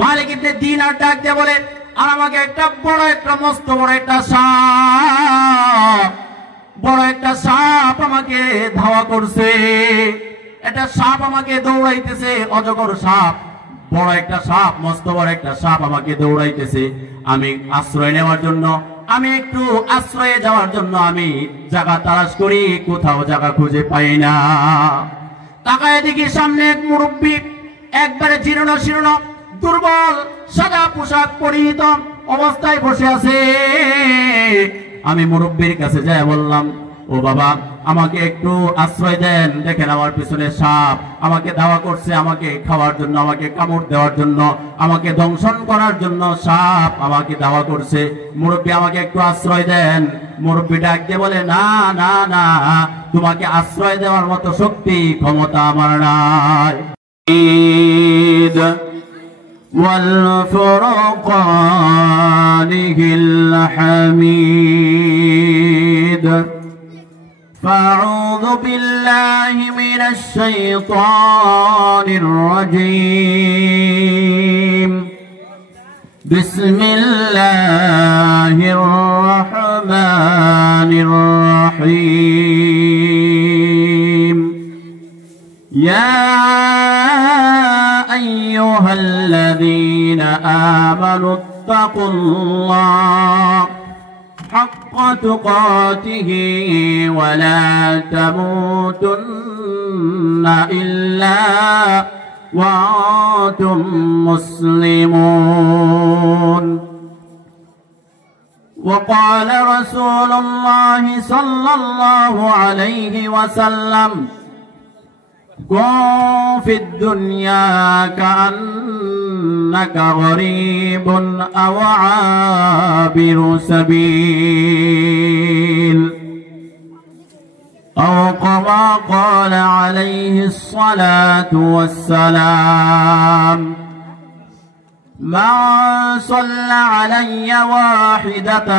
মালিক ইবনে দিনার ডাক দিয়ে বলে, আর আমাকে একটা মস্ত বড় একটা সাপ আমাকে ধাওয়া করছে, একটা সাপ আমাকে দৌড়াইতেছে, অজগর সাপ, বড় একটা সাপ, মস্ত বড় একটা সাপ আমাকে দৌড়াইতেছে। আমি আশ্রয় নেওয়ার জন্য, আমি একটু আশ্রয়ে যাওয়ার জন্য আমি জায়গা তালাশ করি, কোথাও জায়গা খুঁজে পাই না। তাকায় দেখি সামনে এক মুরব্বী, একবারে জীর্ণ শীর্ণ, দুর্বল, সাদা পোশাক পরিহিত অবস্থায় বসে আছে। আমি মুরব্বীর কাছে যাই বললাম, ও বাবা, আমাকে একটু আশ্রয় দেন, দেখেন আমার পিছনে সাপ আমাকে ধাওয়া করছে, আমাকে খাওয়ার জন্য, আমাকে কামড় দেওয়ার জন্য, আমাকে দংশন করার জন্য সাপ আমাকে ধাওয়া করছে, মুরব্বী আমাকে একটু আশ্রয় দেন। মুরব্বী ডাক দিয়ে বলে, না না না, তোমাকে আশ্রয় দেওয়ার মতো শক্তি ক্ষমতা আমার নাই। والفرقان الحميد فأعوذ بالله من الشيطان الرجيم بسم الله الرحمن الرحيم يا أيها الذين آمنوا اتقوا الله حق تقاته ولا تموتن إلا وأنتم مسلمون وقال رسول الله صلى الله عليه وسلم كن في الدنيا كأنك غريب أو عابر سبيل أو كما قال عليه الصلاة والسلام من صلى علي واحدة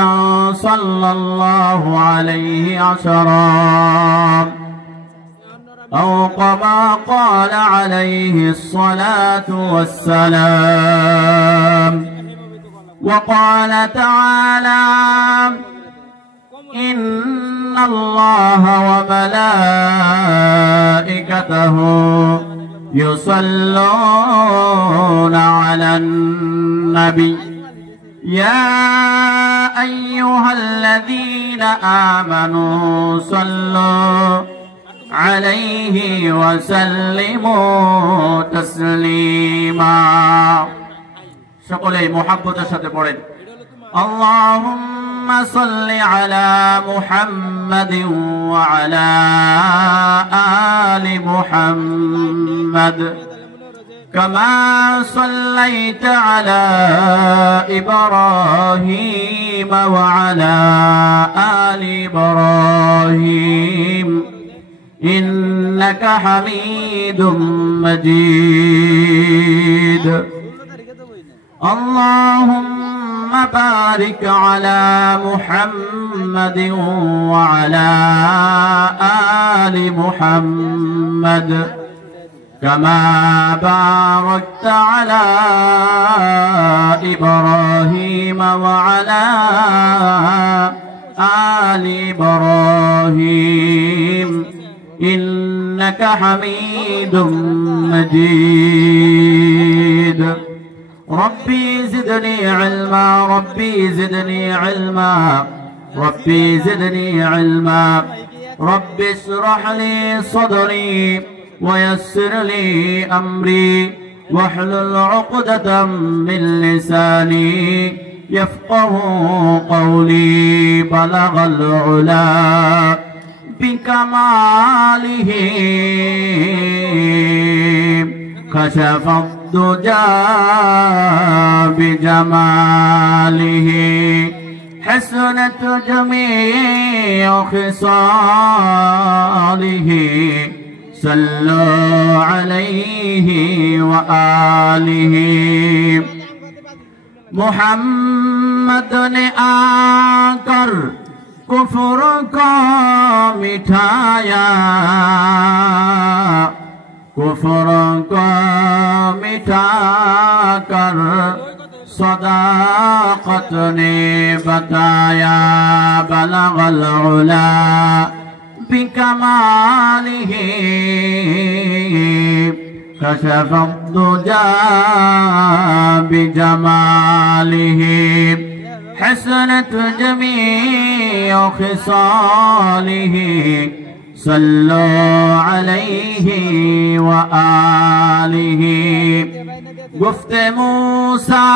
صلى الله عليه عشرا أو كما قال عليه الصلاة والسلام وقال تعالى إن الله وملائكته يصلون على النبي يا أيها الذين آمنوا صلوا عليه وسلموا تسليما সকলেই মুহাব্বতের সাথে পড়েন اللهم صل على محمد وعلى آل محمد كما صليت على إبراهيم وعلى آل إبراهيم إنك حميد مجيد اللهم بارك على محمد وعلى آل محمد كما باركت على إبراهيم وعلى آل إبراهيم إنك حميد مجيد ربي زدني علما ربي زدني علما ربي زدني علما رب اشرح لي صدري ويسر لي أمري واحلل عقدة من لساني يفقه قولي بلغ العلا بكماله كشف الدجى بجماله حسنت جميع خصاله صلوا عليه وآله محمد ने आकर कुफ्र को मिठाया कुफ्र को मिटाकर सदाकत ने बताया बलगल उला बिकमालिही कशफ दुजा बिजमालिही हसनत जमीअ खिसालिही सल्लु अलैहि व आलिहि गुफ्ते मूसा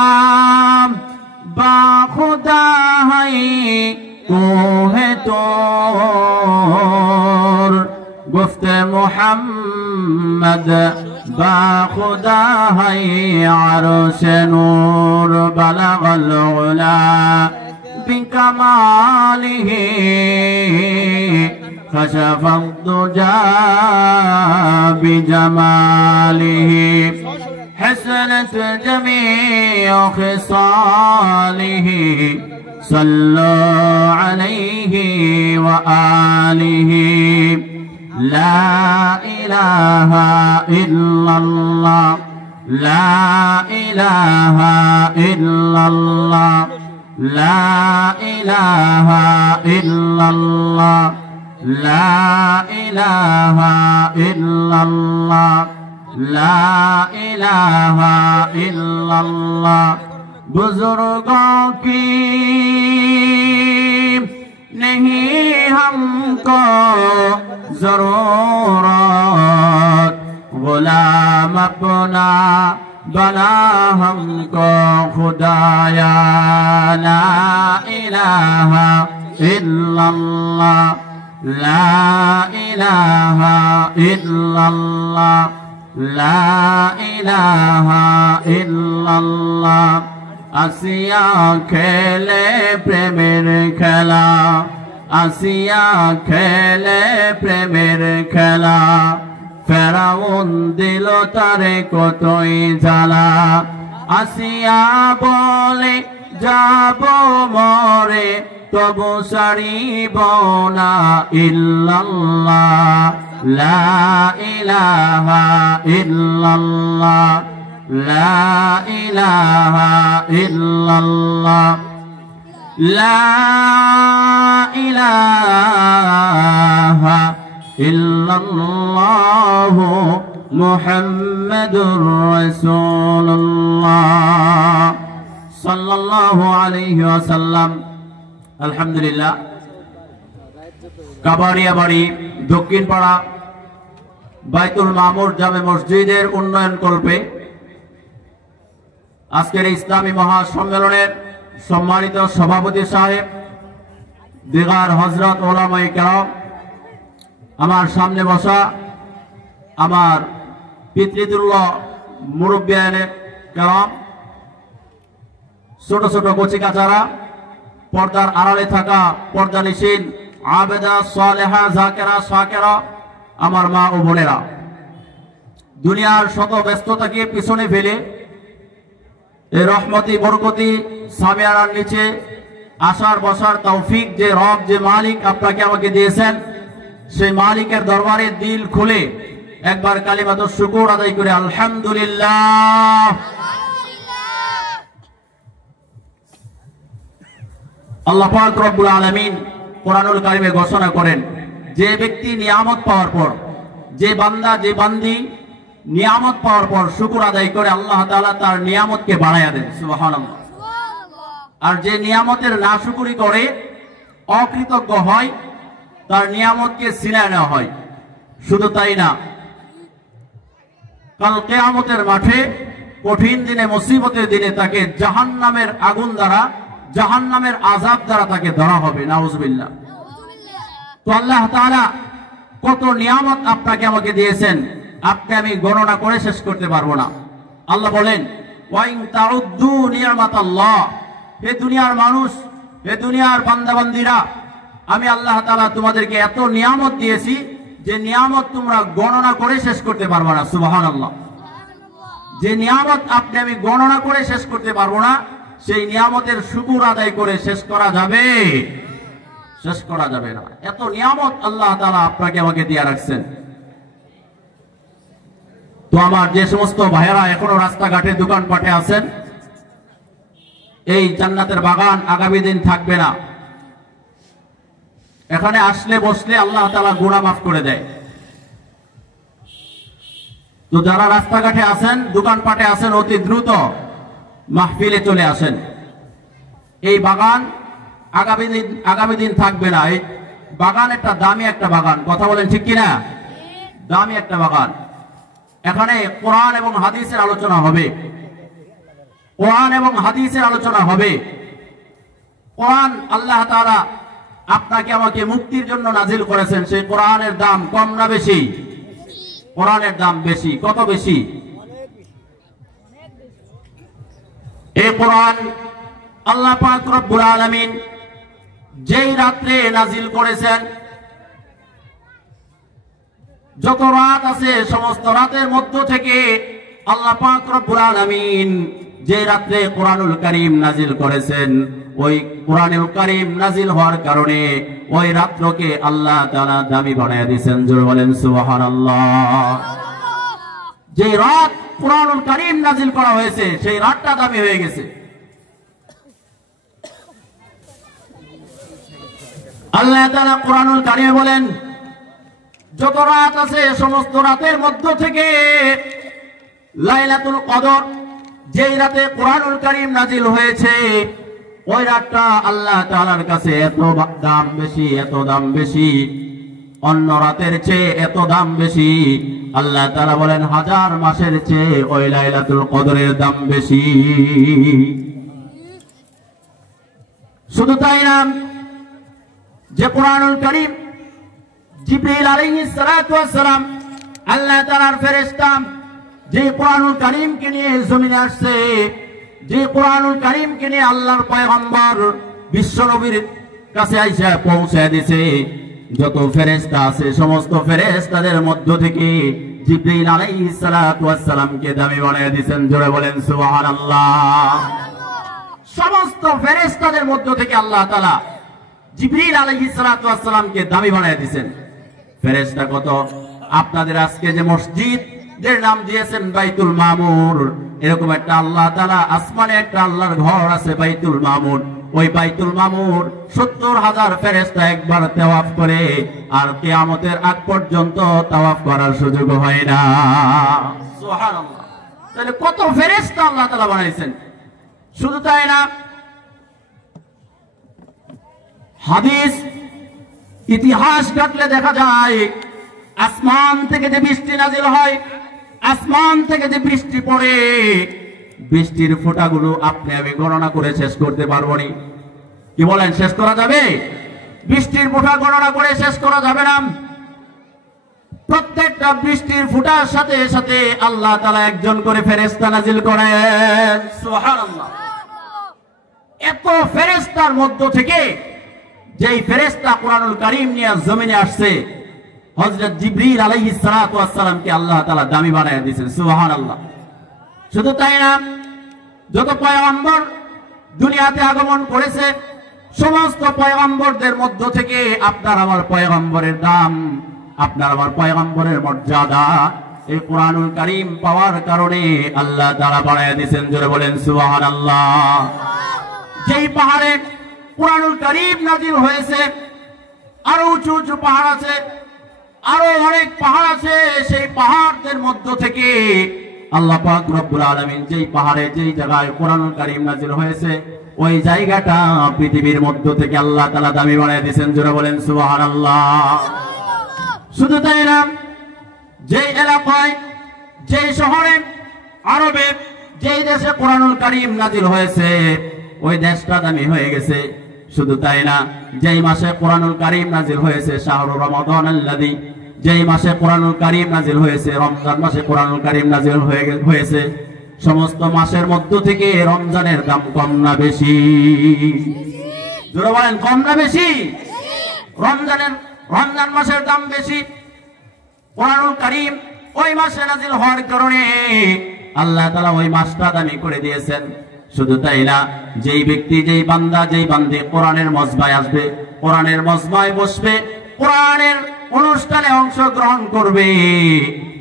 बाखुदा है कोहे तोर गुफ्ते मुहम्मद बाखुदा है अरश नूर बलगल उला बिकमालिही कशफ दुजा बिजमालिही हसनत जमीअ खिसालिही सल्लु अलैहि व आलिहि ला इलाहा इल्लल्लाह ला इलाहा इल्लल्लाह ला इलाहा इल्लल्लाह ला इलाहा इल्लल्लाह ला इलाहा इल्लल्लाह बुजुर्गों की नहीं हमको जरूरत गुलाम अपना बना हमको खुदाया ला इलाहा इल्लल्लाह ला इलाहा इल्लल्लाह ला इलाहा इल्लल्लाह आसिया खेले प्रेमेर खेला आसिया खेले प्रेमेर खेला ফেরাউন দিল তারে কতই জ্বালা আসিয়া বলে যাব মরে তবু ছাড়িব না ইল্লাল্লাহ লা ইলাহা ইল্লাল্লাহ লা ইলাহা ইল্লাল্লাহ লা ইলাহা ইল্লাল্লাহু মুহাম্মাদুর রাসূলুল্লাহ সাল্লাল্লাহু আলাইহি ওয়াসাল্লাম। আলহামদুলিল্লাহ, কাবাড়িয়াবাড়ি দক্ষিণ পাড়া বাইতুল মামুর জামে মসজিদের উন্নয়ন কল্পে আজকের ইসলামী মহাসম্মেলনের সম্মানিত সভাপতি সাহেব, দিগার হযরত ওলামায়ে কেরাম, আমার সামনে বসা আমার পিতৃতুল্য মুরব্বিয়ানে কেরাম, ছোট ছোট কচি কাচারা, পর্দার আড়ালে থাকা পর্দানিশীন আবেদা সালেহা জাকেরা শাকেরা, আমার মা ও বোনেরা, দুনিয়ার শত ব্যস্ততাকে পিছনে ফেলে এই রহমতি বরকতি সামিয়ানার নিচে আসার বসার তৌফিক যে রব, যে মালিক আপনাকে আমাকে দিয়েছেন, সেই মালিকের দরবারে দিল খুলে একবার কালিমাত শুকর আদায় করে আলহামদুলিল্লাহ। আল্লাহ পাক রব্বুল আলামিন কোরআনুল কারিমে ঘোষণা করেন, যে ব্যক্তি নিয়ামত পাওয়ার পর, যে বান্দা যে বান্দি নিয়ামত পাওয়ার পর শুকর আদায় করে, আল্লাহ তাআলা তার নিয়ামতকে বাড়ায়া দেন। সুবহানাল্লাহ। আর যে নিয়ামতের নাশুকরি করে, অকৃতজ্ঞ হয়, তার নিয়ামতকে ছিনিয়ে নেওয়া হয়। শুধু তাই না, কাল কিয়ামতের মাঠে কঠিন দিনে, মুসিবতের দিনে তাকে জাহান্নামের আগুন দ্বারা, জাহান্নামের আযাব দ্বারা তাকে ধরা হবে। নাউযুবিল্লাহ। তো আল্লাহ তাআলা কত নিয়ামত আপনাকে আমাকে দিয়েছেন, আপনি আমি গণনা করে শেষ করতে পারবো না। আল্লাহ বলেন, ওয়া ইন তাউদ্দু নিয়ামাতাল্লাহ, হে দুনিয়ার মানুষ, হে দুনিয়ার বান্দাবান্দীরা, আমি আল্লাহ তাআলা তোমাদেরকে এত নিয়ামত দিয়েছি যে নিয়ামত তোমরা গণনা করে শেষ করতে পারবে না। সুবহানাল্লাহ। যে নিয়ামত আপনি আমি গণনা করে শেষ করতে পারবো না, সেই নিয়ামতের শুকর আদায় করে শেষ করা যাবে? শেষ করা যাবে না। এত নিয়ামত আল্লাহ তাআলা আপনাকে আমাকে দিয়ে রাখছেন। তো আমার যে সমস্ত ভাইয়েরা এখনো রাস্তাঘাটে দোকানপাটে আছেন, এই জান্নাতের বাগান আগামী দিন থাকবে না। এখানে আসলে বসলে আল্লাহ তাআলা গুনাহ মাফ করে দেয়। তো যারা রাস্তাঘাটে আছেন, দোকানপাটে আছেন, অতি দ্রুত মাহফিলে চলে আসেন। এই বাগান আগামী দিন থাকবে না। এই বাগান একটা দামি একটা বাগান, কথা বলেন ঠিক কিনা? দামি একটা বাগান। এখানে কোরআন এবং হাদিসের আলোচনা হবে। কোরআন এবং হাদিসের আলোচনা হবে। কোরআন আল্লাহ তাআলা আপনাকে আমাকে মুক্তির জন্য নাজিল করেছেন। সেই কোরআনের দাম কম না বেশি? কোরআনের দাম বেশি। কত বেশি? এই কোরআন আল্লাহ পাক রব্বুল আলামিন যেই রাত্রে নাজিল করেছেন, যত রাত আছে সমস্ত রাতের মধ্য থেকে আল্লাহ পাক রব্বুল আলামিন যে রাত্রে কোরআনুল কারীম নাজিল করেছেন, ওই কোরআনুল কারীম নাজিল হওয়ার কারণে ওই রাত্রকে আল্লাহ তাআলা দামি বানায় দিয়েছেন। জোরে বলেন সুবহানাল্লাহ। যে রাত কোরআনুল কারীম নাজিল করা হয়েছে সেই রাতটা দামি হয়ে গেছে। আল্লাহ তাআলা কোরআনুল কারীমে বলেন, যত রাত আছে সমস্ত রাতের মধ্য থেকে লাইলাতুল কদর, যেই রাতে কোরআনুল কারীম নাজিল হয়েছে, ওই রাতটা আল্লাহ তাআলার কাছে এত দাম বেশি, এত দাম বেশি, অন্য রাতের চেয়ে এত দাম বেশি। আল্লাহ তাআলা বলেন, 1000 মাসের চেয়ে ওই লাইলাতুল কদরের দাম বেশি। শুধু তাই না, যে কোরআনুল কারীম জিবরিল আলাইহিস সালাতু ওয়াস সালাম আল্লাহ তাআলার ফেরেশতা যে কোরআনুল কারীমকে নিয়ে জমিনে আসছে, যে কোরআনুল কারীমকে নিয়ে আল্লাহর পয়গম্বর বিশ্ব নবীর কাছে আইসা পৌঁছায় দিয়েছে, যত ফেরেশতা আছে সমস্ত ফেরেশতাদের মধ্য থেকে জিবরিল আলাইহিস সালাতু ওয়াস সালামকে দামি বানায় দিয়েছেন। জোরে বলেন সুবহানাল্লাহ। সমস্ত ফেরেশতাদের মধ্য থেকে আল্লাহ তাআলা জিবরিল আলাইহিস সালাতু ওয়াস সালামকে দামি বানায় দিয়েছেন। ফেরেশতা কত? আপনাদের আজকে যে মসজিদ এর নাম দিয়েছেন বাইতুল মামুর, এরকম একটা আল্লাহ তাআলা আসমানে একটা আল্লাহর ঘর আছে বাইতুল মামুর। ওই বাইতুল মামুর 70,000 ফেরেশতা একবার তাওয়াফ করে, আর কিয়ামতের আগ পর্যন্ত তাওয়াফ করার সুযোগ হয় না। সুবহানাল্লাহ। তাহলে কত ফেরেশতা আল্লাহ তাআলা বানাইছেন। শুধু তাই না, হাদিস ইতিহাস ঘাটলে দেখা যায়, আসমান থেকে যে বৃষ্টি নাজিল হয়, আসমান থেকে যে বৃষ্টি পড়ে, বৃষ্টির ফোঁটাগুলো আপনি আমি গণনা করে শেষ করতে পারবো না। কি বলেন, শেষ করা যাবে? বৃষ্টির ফোঁটা গণনা করে শেষ করা যাবে না। প্রত্যেকটা বৃষ্টির ফোঁটার সাথে সাথে আল্লাহ তাআলা একজন করে ফেরেশতা নাজিল করেন। সুবহানাল্লাহ। এত ফেরেশতার মধ্য থেকে যেই ফেরেশতা কোরআনুল কারীম নিয়ে জমিনে আসছে, হযরত জিবরিল আলাইহিস সালাতু ওয়াস সালামকে আল্লাহ তাআলা দামি বানায় দিয়েছেন। সুবহানাল্লাহ। শুধু তাই না, যত পয়গম্বর দুনিয়াতে আগমন করেছে, সমস্ত পয়গম্বরদের মধ্য থেকে আপনার আমার পয়গম্বরের দাম, আপনার আমার পয়গম্বরের মর্যাদা এই কোরআনুল কারীম পাওয়ার কারণে আল্লাহ তাআলা বানায় দিয়েছেন। জোরে বলেন সুবহানাল্লাহ। যেই পাহাড়ে কোরআনুল কারীম নাজিল হয়েছে, আরো উঁচু উঁচু পাহাড় আছে, আরো অনেক পাহাড় আছে, সেই পাহাড়দের মধ্য থেকে আল্লাহ পাক রব্বুল আলামিন যেই পাহাড়ে যেই জায়গায় কোরআনুল কারীম নাজিল হয়েছে, ওই জায়গাটা পৃথিবীর মধ্য থেকে আল্লাহ তাআলা দামি বানায় দিয়েছেন। জোরে বলেন সুবহানাল্লাহ। শুধু তাই না, যেই এলাকায়, যেই শহরে, আরবে যেই দেশে কোরআনুল কারীম নাজিল হয়েছে, ওই দেশটা দামি হয়ে গেছে। শুধু তাই না, যেই মাসে কোরআনুল কারীম নাজিল হয়েছে শাহরু রমাদান আল্লাযী, যেই মাসে কোরআনুল কারীম নাজিল হয়েছে, রমজান মাসে কোরআনুল কারীম নাজিল হয়েছে, সমস্ত মাসের মধ্য থেকে রমজানের দাম কম না বেশি? জোরে বলেন, কম না বেশি? রমজান মাসের দাম বেশি। কোরআনুল কারীম ওই মাসে নাজিল হওয়ার কারণে আল্লাহ তাআলা ওই মাসটা দামি করে দিয়েছেন। শুধু তাই না, যেই ব্যক্তি, যেই বান্দা, যেই বান্দে কোরআনের মজমায় আসবে, কোরআনের মজমায় বসবে, কোরআনের অনুষ্ঠানে অংশগ্রহণ করবে,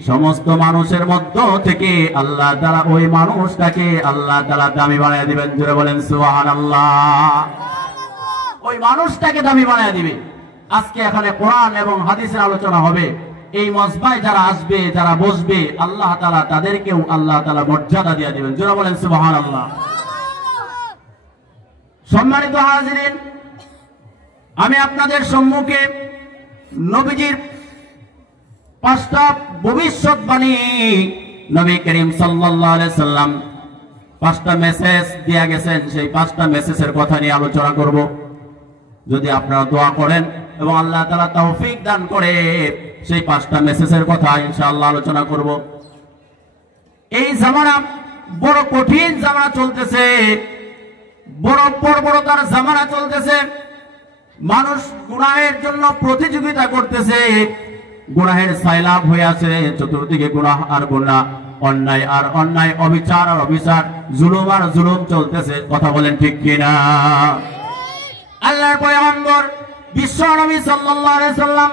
সমস্ত মানুষের মধ্য থেকে আল্লাহ তাআলা ওই মানুষটাকে আল্লাহ তাআলা দামি বানিয়ে দিবেন। জোরে বলেন সুবহানাল্লাহ। ওই মানুষটাকে দামি বানিয়ে দিবে। আজকে এখানে কোরআন এবং হাদিসের আলোচনা হবে। এই মজমায় যারা আসবে, যারা বসবে, আল্লাহ তাআলা তাদেরকেও আল্লাহ তাআলা মর্যাদা দিয়ে দিবেন। জোরে বলেন সুবহানাল্লাহ। সম্মানিত হাজিরিন, আমি আপনাদের সম্মুখে নবীজির 5টা ভবিষ্যৎবাণী, নবী করিম সাল্লাল্লাহু আলাইহি সাল্লাম 5টা মেসেজ দিয়ে গেছেন, সেই 5টা মেসেজের কথা নিয়ে আলোচনা করব। যদি আপনারা দোয়া করেন এবং আল্লাহ তাআলা তৌফিক দান করে, সেই 5টা মেসেজের কথা ইনশাআল্লাহ আলোচনা করব। এই জামানা বড় কঠিন জামানা চলতেছে, বড় বর্বরতার জামানা চলতেছে। মানুষ গুনাহের জন্য প্রতিযোগিতা করতেছে, গুনাহের সাইলাব হয়ে আছে, চতুর্দিকে গুনাহ আর গুনাহ, অন্যায় আর অন্যায়, অবিচার আর অবিচার, জুলুম আর জুলুম চলতেছে। কথা বলেন ঠিক কিনা? আল্লাহর পয়গম্বর বিশ্ব নবী সাল্লাল্লাহু আলাইহি সাল্লাম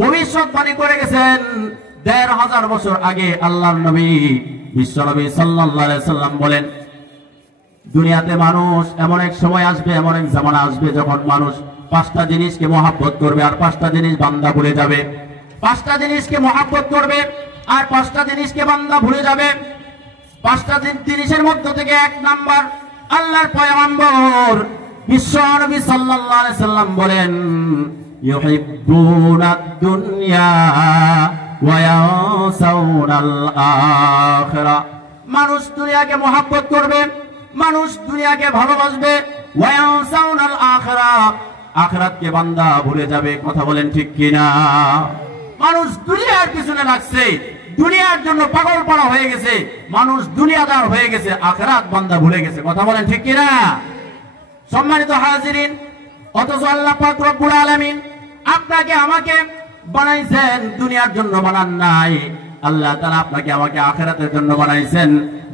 ভবিষ্যৎবাণী করে গেছেন ১৫০০ বছর আগে। আল্লাহর নবী বিশ্ব নবী সাল্লাল্লাহু আলাইহি সাল্লাম বলেন, দুনিয়াতে মানুষ এমন এক সময় আসবে, এমন এক জামানা আসবে যখন মানুষ 5টা জিনিসকে মহব্বত করবে আর 5টা জিনিস বান্দা ভুলে যাবে। 5টা জিনিসকে মহব্বত করবে আর 5টা জিনিসকে বান্দা ভুলে যাবে। 5টা জিনিসের মধ্য থেকে 1 নাম্বার, আল্লাহর পয়গম্বর বিশ্ব নবী সাল্লাল্লাহু আলাইহি সাল্লাম বলেন, ইউহিব্বুনাদ দুনিয়া ওয়া ইয়াসাউনাল আখিরা। মানুষ দুনিয়াকে মহব্বত করবে, মানুষ দুনিয়াকে ভালোবাসবে, ওয়া ইয়াসাউনাল আখিরা, আখিরাতকে বান্দা ভুলে যাবে। কথা বলেন ঠিক কিনা? মানুষ দুনিয়ার পিছনে লাগছে, দুনিয়ার জন্য পাগল পাড়া হয়ে গেছে, মানুষ দুনিয়াদার হয়ে গেছে, আখিরাত বান্দা ভুলে গেছে। কথা বলেন ঠিক কিনা? সম্মানিত হাজিরিন, অথচ আল্লাহ পাক রব্বুল আলামিন আপনাকে আমাকে বানাইছেন, দুনিয়ার জন্য বানান নাই। আল্লাহ তাআলা আপনাকে আমাকে আখিরাতের জন্য বানাইছেন।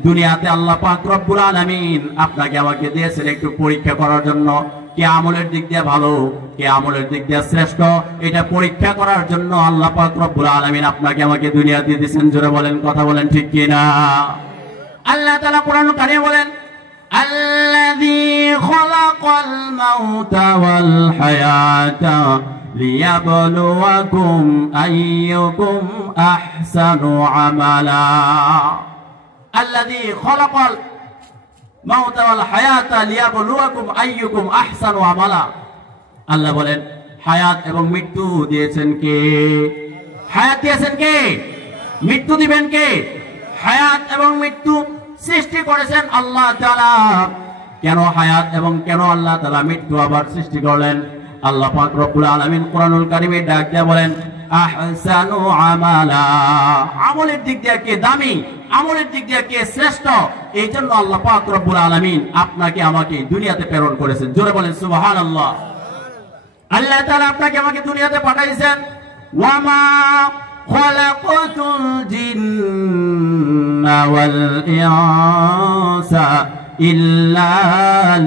দুনিয়াতে আল্লাহ পাক রব্বুল আলামিন আপনাকে আমাকে দিয়েছেন একটু পরীক্ষা করার জন্য, কে আমলের দিক দিয়ে ভালো, কে আমলের দিক দিয়ে শ্রেষ্ঠ, এটা পরীক্ষা করার জন্য আল্লাহ পাক রব্বুল আলামিন আপনাকে আমাকে দুনিয়াতে দিয়েছেন। জোরে বলেন, কথা বলেন ঠিক কিনা? আল্লাহ তাআলা কোরআন কারিমে বলেন, আল্লাযী খালাকাল মাউতা ওয়াল হায়াতা লিয়াবলুয়াকুম আইয়ুকুম আহসানু আমালা। আল্লাযী খালাকাল মাউতা ওয়াল হায়াতা লিয়াবলুয়াকুম আইয়ুকুম আহসানু আমালা। আল্লাহ বলেন, হায়াত এবং মৃত্যু দিয়েছেন কে? হায়াত দিয়েছেন কে? মৃত্যু দিবেন কে? হায়াত এবং মৃত্যু সৃষ্টি করেছেন আল্লাহ তাআলা। কেন হায়াত এবং কেন আল্লাহ তাআলা মৃত্যু আবার সৃষ্টি করলেন? আল্লাহ পাক রব্বুল আলামিন কোরআনুল কারীমে ডাক দিয়ে বলেন, আহসানু আমালা। আমলের দিক দিয়ে কে দামি, আমলের দিক দিয়ে কে শ্রেষ্ঠ, এই জন্য আল্লাহ পাক রব্বুল আলামিন আপনাকে আমাকে দুনিয়াতে প্রেরণ করেছেন। জোরে বলেন সুবহানাল্লাহ। আল্লাহ তাআলা আপনাকে আমাকে দুনিয়াতে পাঠাইছেন। ওয়ামা খালাকাতুল জিন্না ওয়াল ইনসা ইল্লা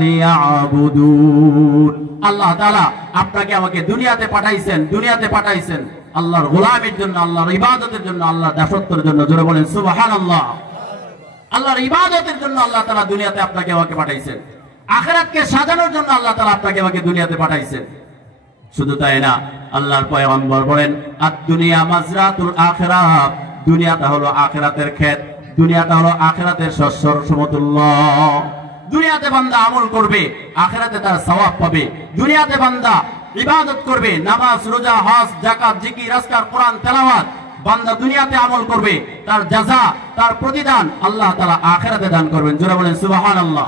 লিয়াবুদুন। আল্লাহ তাআলা আপনাকে আমাকে দুনিয়াতে পাঠাইছেন, দুনিয়াতে পাঠাইছেন আল্লাহর গোলামের জন্য, আল্লাহর ইবাদতের জন্য, আল্লাহর দাসত্বের জন্য। জোরে বলেন সুবহানাল্লাহ। আল্লাহর ইবাদতের জন্য আল্লাহ তাআলা দুনিয়াতে আপনাকে আমাকে পাঠাইছেন। আখিরাতকে সাজানোর জন্য আল্লাহ তাআলা আপনাকে আমাকে দুনিয়াতে পাঠাইছেন। শুধু তাই না, আল্লাহর পয়গম্বর বলেন, আদ-দুনিয়া মাজরাতুল আখিরাত। দুনিয়াটা হলো আখিরাতের ক্ষেত, দুনিয়াটা হলো আখিরাতের শস্যর সমতুল্য। দুনিয়াতে বান্দা আমল করবে, আখিরাতে তার সওয়াব পাবে। দুনিয়াতে বান্দা ইবাদত করবে, নামাজ, রোজা, হজ, যাকাত, জিকির, আজকার, কোরআন তেলাওয়াত, বান্দা দুনিয়াতে আমল করবে, তার জাযা, তার প্রতিদান আল্লাহ তাআলা আখিরাতে দান করবেন। জোরে বলেন সুবহানাল্লাহ।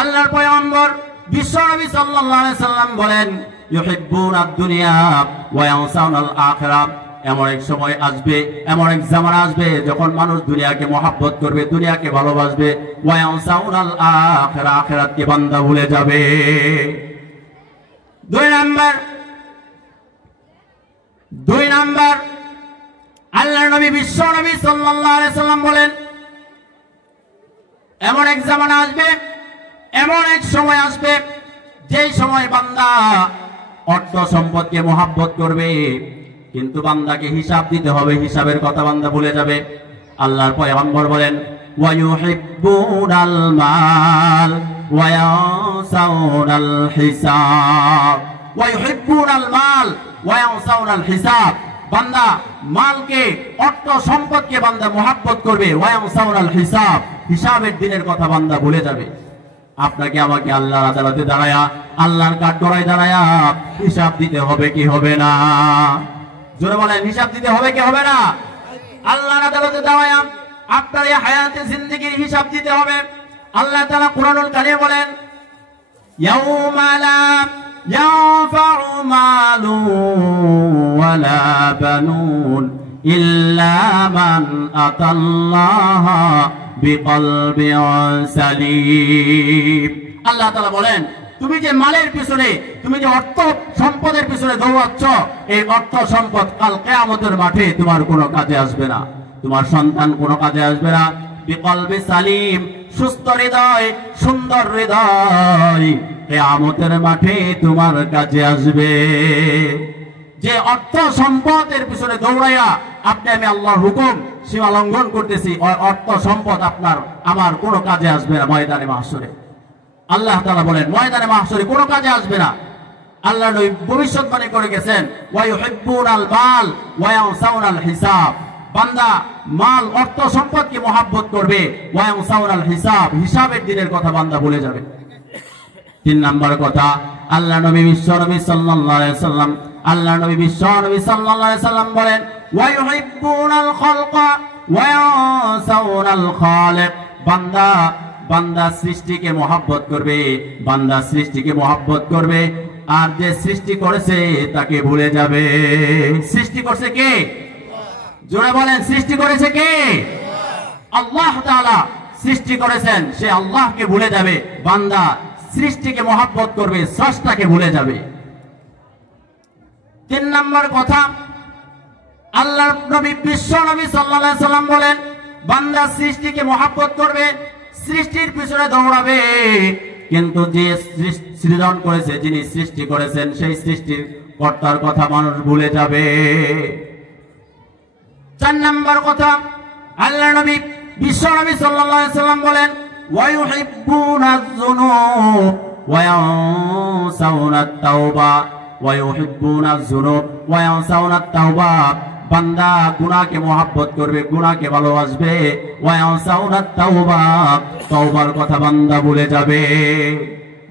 আল্লাহর পয়গম্বর বিশ্ব নবী সাল্লাল্লাহু আলাইহি সাল্লাম বলেন, ইউহিব্বুনাদ দুনিয়া ওয়া ইয়ানসাউনাল আখিরা। এমন এক সময় আসবে, এমন এক জামানা আসবে যখন মানুষ দুনিয়াকে মহব্বত করবে, দুনিয়াকে ভালোবাসবে, ওয়া ইয়ানসাউনাল আখিরা, আখিরাতকে বান্দা ভুলে যাবে। 2 নাম্বার আল্লাহর নবী বিশ্ব নবী সাল্লাল্লাহু আলাইহি সাল্লাম বলেন, এমন এক জামানা আসবে, এমন এক সময় আসবে যেই সময় বান্দা অর্থ সম্পদকে মহব্বত করবে, কিন্তু বান্দাকে হিসাব দিতে হবে, হিসাবের কথা বান্দা ভুলে যাবে। আল্লাহর পয়গম্বর বলেন ওয়ায়ুহিব্বুনাল মাল ওয়ায়ানসাউনাল হিসাব, ওয়ায়ুহিব্বুনাল মাল ওয়ায়ানসাউনাল হিসাব। বান্দা মালকে, অর্থ সম্পদকে বান্দা মহব্বত করবে, ওয়ায়ানসাউনাল হিসাব, হিসাবের দিনের কথা বান্দা ভুলে যাবে। আপনাকে আমাকে আল্লাহর আদালতে দাঁড়ায়া, আল্লাহর কাঠগড়ায় দাঁড়ায়া হিসাব দিতে হবে কি হবে না? জোরে বলেন, হিসাব দিতে হবে কি হবে না? আল্লাহর আদালতে দাঁড়ায়া আপনার এই হায়াতে জিন্দেগির হিসাব দিতে হবে। আল্লাহ তাআলা কুরআনুল কারীমে বলেন ইয়াউমা লা ইয়ানফাউ মালুন ওয়ালা বানুন ইল্লা মান আতাল্লাহা বিকলবিন সালিম। আল্লাহ তাআলা বলেন তুমি যে মালের পিছনে, তুমি যে অর্থ সম্পদের পিছনে দৌড়াচ্ছ, এই অর্থ সম্পদ কাল কিয়ামতের মাঠে তোমার কোনো কাজে আসবে না, তোমার সন্তান কোনো কাজে আসবে না। বিকলবি সালিম, সুস্থ হৃদয়, সুন্দর হৃদয় কিয়ামতের মাঠে তোমার কাজে আসবে। যে অর্থ সম্পদের পিছনে দৌড়াইয়া আপনি আমি আল্লাহর হুকুম সীমা লঙ্ঘন করতেছি, অর্থ সম্পদ আপনার আমার কোনো কাজে আসবে না ময়দানে মাহশরে। আল্লাহ তাআলা বলেন ময়দানে মাহশরে কোনো কাজে আসবে না। আল্লাহ নবী ভবিষ্যৎবাণী করে গেছেন ওয়ায়ুহিব্বুনাল মাল ওয়ায়ানসাউনাল হিসাব। বান্দা মাল, অর্থ সম্পদকে মহব্বত করবে, ওয়ায়ানসাউনাল হিসাব, হিসাবের দিনের কথা বান্দা ভুলে যাবে। 3 নম্বর কথা, আল্লাহ নবী বিশ্বনবী সাল্লাল্লাহু আলাইহি সাল্লাম, আল্লাহ নবী বিশ্বনবী সাল্লাল্লাহু আলাইহি সাল্লাম বলেন ওয়ায়ুহিব্বুনাল খালকা ওয়ায়ানসাউনাল খালিক। বান্দা বান্দা সৃষ্টিকে মহব্বত করবে, বান্দা সৃষ্টিকে মহব্বত করবে, আর যে সৃষ্টি করেছে তাকে ভুলে যাবে। সৃষ্টি করছে কে? জোরে বলেন, সৃষ্টি করেছে কে? আল্লাহ তাআলা সৃষ্টি করেছেন, সে আল্লাহকে ভুলে যাবে। বান্দা সৃষ্টিকে মহব্বত করবে, স্রষ্টাকে ভুলে যাবে। 3 নম্বর কথা, আল্লাহর নবী বিশ্ব নবী সাল্লাল্লাহু আলাইহি সাল্লাম বলেন বান্দা সৃষ্টিকে মহব্বত করবে, সৃষ্টির পিছনে দৌড়াবে, কিন্তু যে সৃজন করেছে, যিনি সৃষ্টি করেছেন, সেই সৃষ্টির কর্তার কথা মানুষ ভুলে যাবে। 4 নম্বর কথা, আল্লাহর নবী বিশ্ব নবী সাল্লাল্লাহু আলাইহি সাল্লাম বলেন ওয়ায়ুহিব্বুনাজ যুনুব ওয়ায়ানসাউনাত তাওবা, ওয়ায়ুহিব্বুনাজ যুনুব ওয়ায়ানসাউনাত তাওবা। বান্দা গুনাহকে মহব্বত করবে, গুনাহকে ভালোবাসবে, ওয়ায়ানসাউনাত তাওবা, তওবার কথা বান্দা ভুলে যাবে।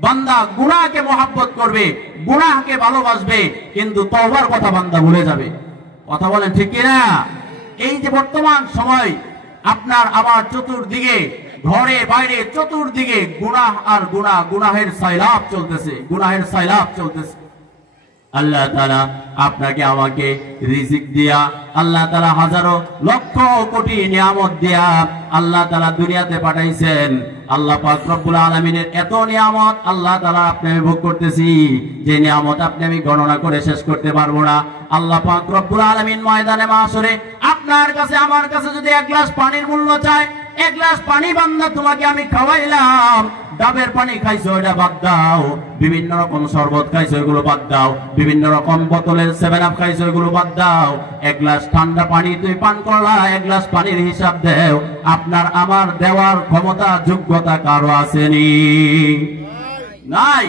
বান্দা গুনাহকে মহব্বত করবে, গুনাহকে ভালোবাসবে, কিন্তু তওবার কথা বান্দা ভুলে যাবে। কথা বলেন ঠিক কি না? এই যে বর্তমান সময় আপনার আমার চতুর্দিকে, ঘরে বাইরে চতুর্দিকে গুনাহ আর গুনাহ, গুনাহের সাইলাব চলতেছে, গুনাহের সাইলাব চলতেছে। আল্লাহ তাআলা আপনাকে আমাকে রিজিক দিয়া, আল্লাহ তাআলা হাজারো লক্ষ কোটি নিয়ামত দিয়া আল্লাহ তাআলা দুনিয়াতে পাঠাইছেন। আল্লাহ পাক রব্বুল আলামিনের এত নিয়ামত আল্লাহ তাআলা আপনি আমি ভোগ করতেছি, যে নিয়ামত আপনি আমি গণনা করে শেষ করতে পারবো না। আল্লাহ পাক রব্বুল আলামিন ময়দানে মাহশরে আপনার কাছে আমার কাছে যদি 1 গ্লাস পানির মূল্য চায়, 1 গ্লাস পানি বান্দা তোমাকে আমি খাওয়াইলাম, ডাবের পানি খাইছো ওটা বাদ দাও, বিভিন্ন রকম শরবত খাইছো এগুলো বাদ দাও, বিভিন্ন রকম বোতলের 7 আপ খাইছো এগুলো বাদ দাও, 1 গ্লাস ঠান্ডা পানি তুমি পান করলা, 1 গ্লাস পানির হিসাব দেও, আপনার আমার দেওয়ার ক্ষমতা যোগ্যতা কারো আসেনি? নাই।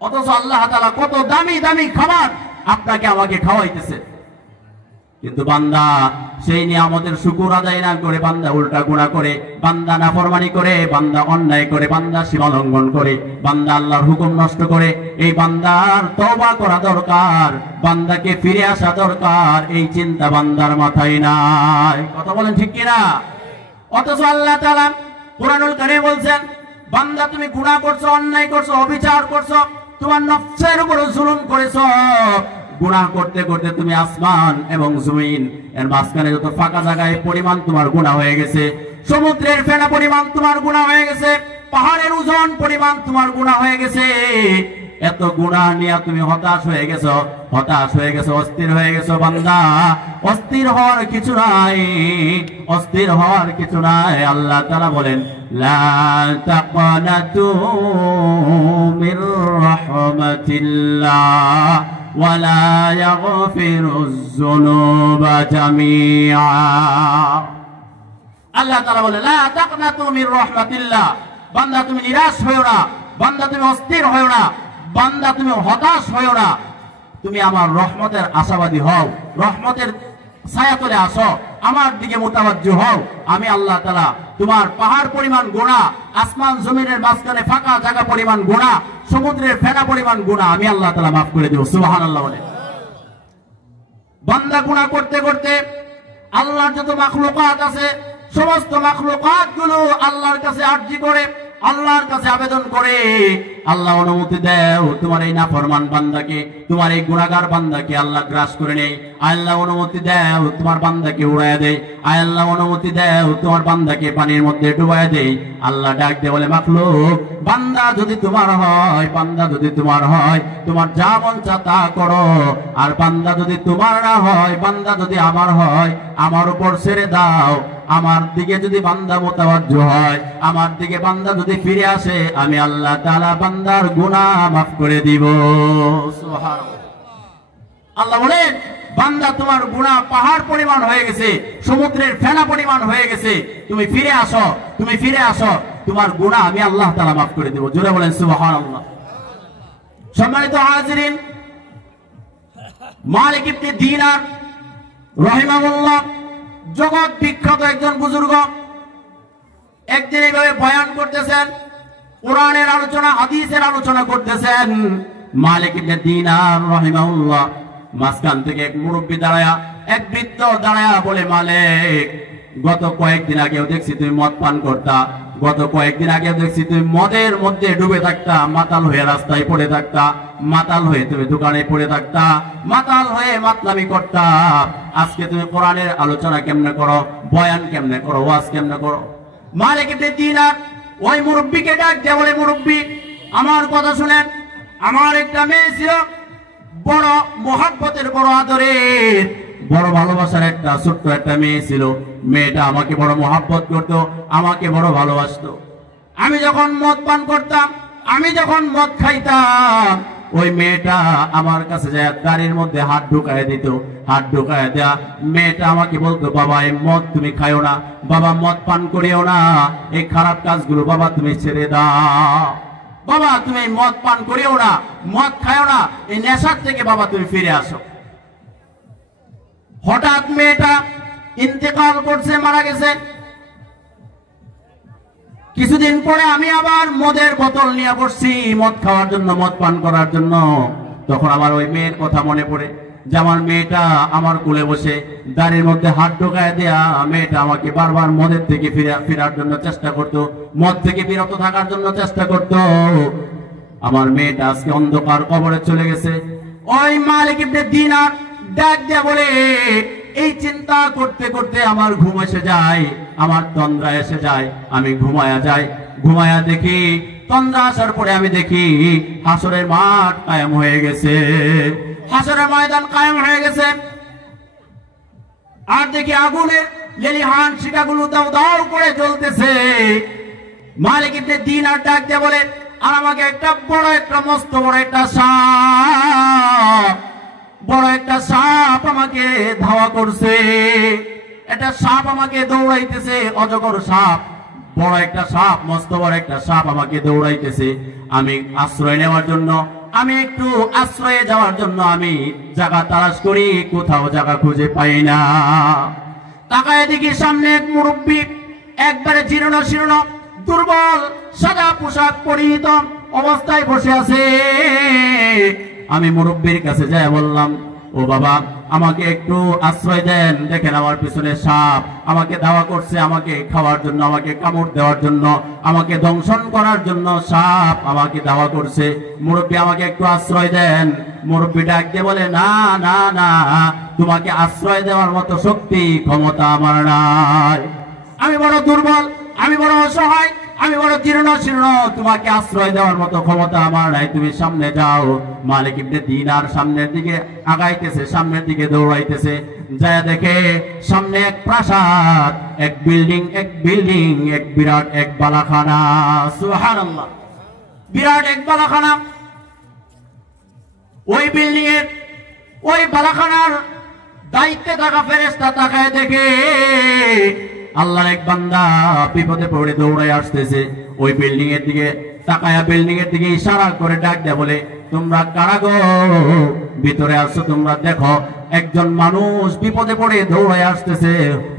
অথচ আল্লাহ তাআলা কত দামি দামি খাবার আপনাকে আমাকে খাওয়াইতেছে, কিন্তু বান্দা সেই নিয়ামতের শুকর আদায় না করে বান্দা উল্টা গুনাহ করে, বান্দা নাফরমানি করে, বান্দা অন্যায় করে, বান্দা সীমা লঙ্ঘন করে, বান্দা আল্লাহর হুকুম নষ্ট করে। এই বান্দার তওবা করা দরকার, বান্দাকে ফিরে আসা দরকার, এই চিন্তা বান্দার মাথায় নাই। কথা বলেন ঠিক কি না? অথচ আল্লাহ তাআলা কুরআনুল কারীমে বলছেন বান্দা তুমি গুনাহ করছো, অন্যায় করছো, অবিচার করছো, তোমার নফসের উপর জুলুম করেছো, গুনাহ করতে করতে তুমি আসমান এবং জমিন এর মাঝখানে যত ফাঁকা জায়গায় পরিমাণ তোমার গুনাহ হয়ে গেছে, সমুদ্রের ফেনা পরিমাণ তোমার গুনাহ হয়ে গেছে, পাহাড়ের ওজন পরিমাণ তোমার গুনাহ হয়ে গেছে। এত গুনাহ নিয়ে তুমি হতাশ হয়ে গেছো, অস্থির হয়ে গেছো। বান্দা অস্থির হওয়ার কিছু নাই, অস্থির হওয়ার কিছু নাই। আল্লাহ তাআলা বলেন লা তাকনাতু মির রাহমাতিল্লাহ ওয়ালা ইয়াগফিরুজ যুনুবা জামিআ। আল্লাহ তাআলা বলে লা তাকনাতু মির রাহমাতিল্লাহ, বান্দা তুমি নিরাশ হয়ো না, বান্দা তুমি অস্থির হয়ো না, বান্দা তুমি হতাশ হয়ো না, তুমি আমার রহমতের আশাবাদী হও, রহমতের ছায়াতলে আসো, আমার দিকে মুতাওয়াজ্জু হও। আমি আল্লাহ তাআলা তোমার পাহাড় পরিমাণ গুনাহ, আসমান জমিনের মাঝখানে ফাঁকা জায়গা পরিমাণ গুনাহ, সমুদ্রের ফেনা পরিমাণ গুনাহ আমি আল্লাহ তাআলা মাফ করে দেব। সুবহানাল্লাহ বলে। বান্দা গুনাহ করতে করতে আল্লাহর যত মাখলুকাত আছে সমস্ত মাখলুকাত গুলো আল্লাহর কাছে আরজি করে, আল্লাহর কাছে আবেদন করে, আল্লাহ অনুমতি দাও তোমার এই নাফরমান বান্দাকে, তোমার এই গুনাহগার বান্দাকে আল্লাহ গ্রাস করে নেই। আল্লাহ অনুমতি দাও তোমার বান্দাকে উড়াইয়া দেয়, আল্লাহ অনুমতি দাও তোমার বান্দাকে পানির মধ্যে ডুবাইয়া দেয়। আল্লাহ ডাক দিয়ে বলে মাখলুক, বান্দা যদি তোমার হয়, বান্দা যদি তোমার হয়, তোমার যা মন চা তা করো, আর বান্দা যদি তোমার না হয়, বান্দা যদি আমার হয়, আমার উপর ছেড়ে দাও। আমার দিকে যদি বান্দা মুতাওয়াজ্জু হয়, আমার দিকে বান্দা যদি ফিরে আসে, আমি আল্লাহ তাআলা বান্দার গুনাহ মাফ করে দিব। সুবহানাল্লাহ। আল্লাহ বলেন বান্দা তোমার গুনাহ পাহাড় পরিমাণ হয়ে গেছে, সমুদ্রের ফেনা পরিমাণ হয়ে গেছে, তুমি ফিরে আসো, তুমি ফিরে আসো, তোমার গুনাহ আমি আল্লাহ তাআলা মাফ করে দেব। জোরে বলেন সুবহানাল্লাহ। সম্মানিত হাজিরিন, মালিক ইবনে দিনার রাহিমাহুল্লাহ জগৎ বিখ্যাত একজন বুজুর্গ, একদিন এইভাবে বয়ান করতেছেন, কোরআনের আলোচনা, হাদিসের আলোচনা করতেছেন। মালিক ইবনে দিনার রাহিমাহুল্লাহ মাঝখান থেকে এক মুরব্বী দাঁড়ায়া, এক বৃদ্ধ দাঁড়ায়া বলে, মালিক গত কয়েকদিন আগেও দেখছি তুমি মদ পান করতা, গত কয়েকদিন আগেও দেখছি তুমি মদের মধ্যে ডুবে থাকতা, মাতাল হয়ে রাস্তায় পড়ে থাকতা, মাতাল হয়ে তুমি দোকানে পড়ে থাকতা, মাতাল হয়ে মাতলামি করতা। আজকে তুমি কোরআনের আলোচনা কেমনে করো, বয়ান কেমনে করো, ওয়াজ কেমনে করো? মালিক ইবনে দিনার ওই মুরব্বীকে ডাক দিয়ে বলে, মুরব্বী আমার কথা শুনেন, আমার একটা মেয়ে ছিল, বড় মোহাব্বতের, বড় আদরের, বড় ভালোবাসার একটা ছোট্ট একটা মেয়ে ছিল। মেয়েটা আমাকে বড় মোহাব্বত করতো, আমাকে বড় ভালোবাসতো। আমি যখন মদ পান করতাম, আমি যখন মদ খাইতাম, ওই মেয়েটা আমার কাছে যায় গাড়ির মধ্যে হাত ঢুকায় দিত, হাত ঢুকায় দেয়া মেয়েটা আমাকে বলতো, বাবা এই মদ তুমি খাইও না, বাবা মদ পান করিও না, এই খারাপ কাজগুলো বাবা তুমি ছেড়ে দাও, বাবা তুমি মদ পান করিও না, মদ খাইও না, এই নেশার থেকে বাবা তুমি ফিরে আসো। হঠাৎ মেয়েটা ইন্তেকাল করছে, মারা গেছে। কিছুদিন পরে আমি আবার মদের বোতল নিয়ে বসছি মদ খাওয়ার জন্য, মদ পান করার জন্য। তখন আমার ওই মেয়ের কথা মনে পড়ে যে আমার মেয়েটা আমার কোলে বসে দাঁড়ির মধ্যে হাত ঢোকায় দেয়া, মেয়েটা আমাকে বারবার মদের থেকে ফেরার জন্য চেষ্টা করতো, মদ থেকে বিরত থাকার জন্য চেষ্টা করতো। আমার মেয়েটা আজকে অন্ধকার কবরে চলে গেছে। ওই মালিক ইবনে দিনার ডাক দিয়া বলে, এই চিন্তা করতে করতে আমার ঘুম এসে যায়, আমার তন্দ্রা এসে যায়, আমি ঘুমায়া যাই, ঘুমায়া দেখি, তন্দ্রা আসার পরে আমি দেখি হাসরের মাঠ কায়েম হয়ে গেছে, হাসরের ময়দান কায়েম হয়ে গেছে। আর দেখি আগুনের লেলিহান শিখাগুলো দাও দাও করে জ্বলতেছে। মালিক ইবনে দিনার ডাক দিয়ে বলে, আর আমাকে একটা বড় একটা মস্ত বড় একটা সাপ, বড় একটা সাপ আমাকে ধাওয়া করছে, একটা সাপ আমাকে দৌড়াইতেছে, অজগর সাপ, বড় একটা সাপ, মস্ত বড় একটা সাপ আমাকে দৌড়াইতেছে। আমি আশ্রয় নেওয়ার জন্য, আমি একটু আশ্রয়ে যাওয়ার জন্য আমি জায়গা তালাশ করি, কোথাও জায়গা খুঁজে পাই না। তাকায় দেখি সামনে এক মুরব্বী, একবারে জীর্ণ শীর্ণ, দুর্বল, সাদা পোশাক পরিহিত অবস্থায় বসে আছে। আমি মুরব্বীর কাছে যাই বললাম, ও বাবা আমাকে একটু আশ্রয় দেন, দেখেন আমার পিছনে সাপ আমাকে ধাওয়া করছে, আমাকে খাওয়ার জন্য, আমাকে কামড় দেওয়ার জন্য, আমাকে দংশন করার জন্য সাপ আমাকে ধাওয়া করছে, মুরব্বী আমাকে একটু আশ্রয় দেন। মুরব্বী ডাক দিয়ে বলে, না না না, তোমাকে আশ্রয় দেওয়ার মতো শক্তি ক্ষমতা আমার নাই, আমি বড় দুর্বল, আমি বড় অসহায়, আমি বড় জীর্ণ শীর্ণ, তোমাকে আশ্রয় দেওয়ার মতো ক্ষমতা আমার নাই, তুমি সামনে যাও। মালিক ইবনে দিনার সামনের দিকে আগাইতেছে, সামনের দিকে দৌড়াইতেছে, যায় দেখে সামনে এক প্রাসাদ, এক বিল্ডিং, এক বিরাট এক বালাখানা। সুবহানাল্লাহ, বিরাট এক বালাখানা। ওই বিল্ডিং এর ওই বালাখানার দায়িত্বে থাকা ফেরেশতা তাকায় দেখে আল্লাহর এক বান্দা বিপদে পড়ে দৌড়ায় আসতেছে। ওই বিল্ডিং এর দিকে তাকায়া বিল্ডিং এর দিকে ইশারা করে ডাক দেয়া বলে, তোমরা কারা গো? ভিতরে আসো, তোমরা দেখো একজন মানুষ বিপদে পড়ে দৌড়ায় আসতেছে,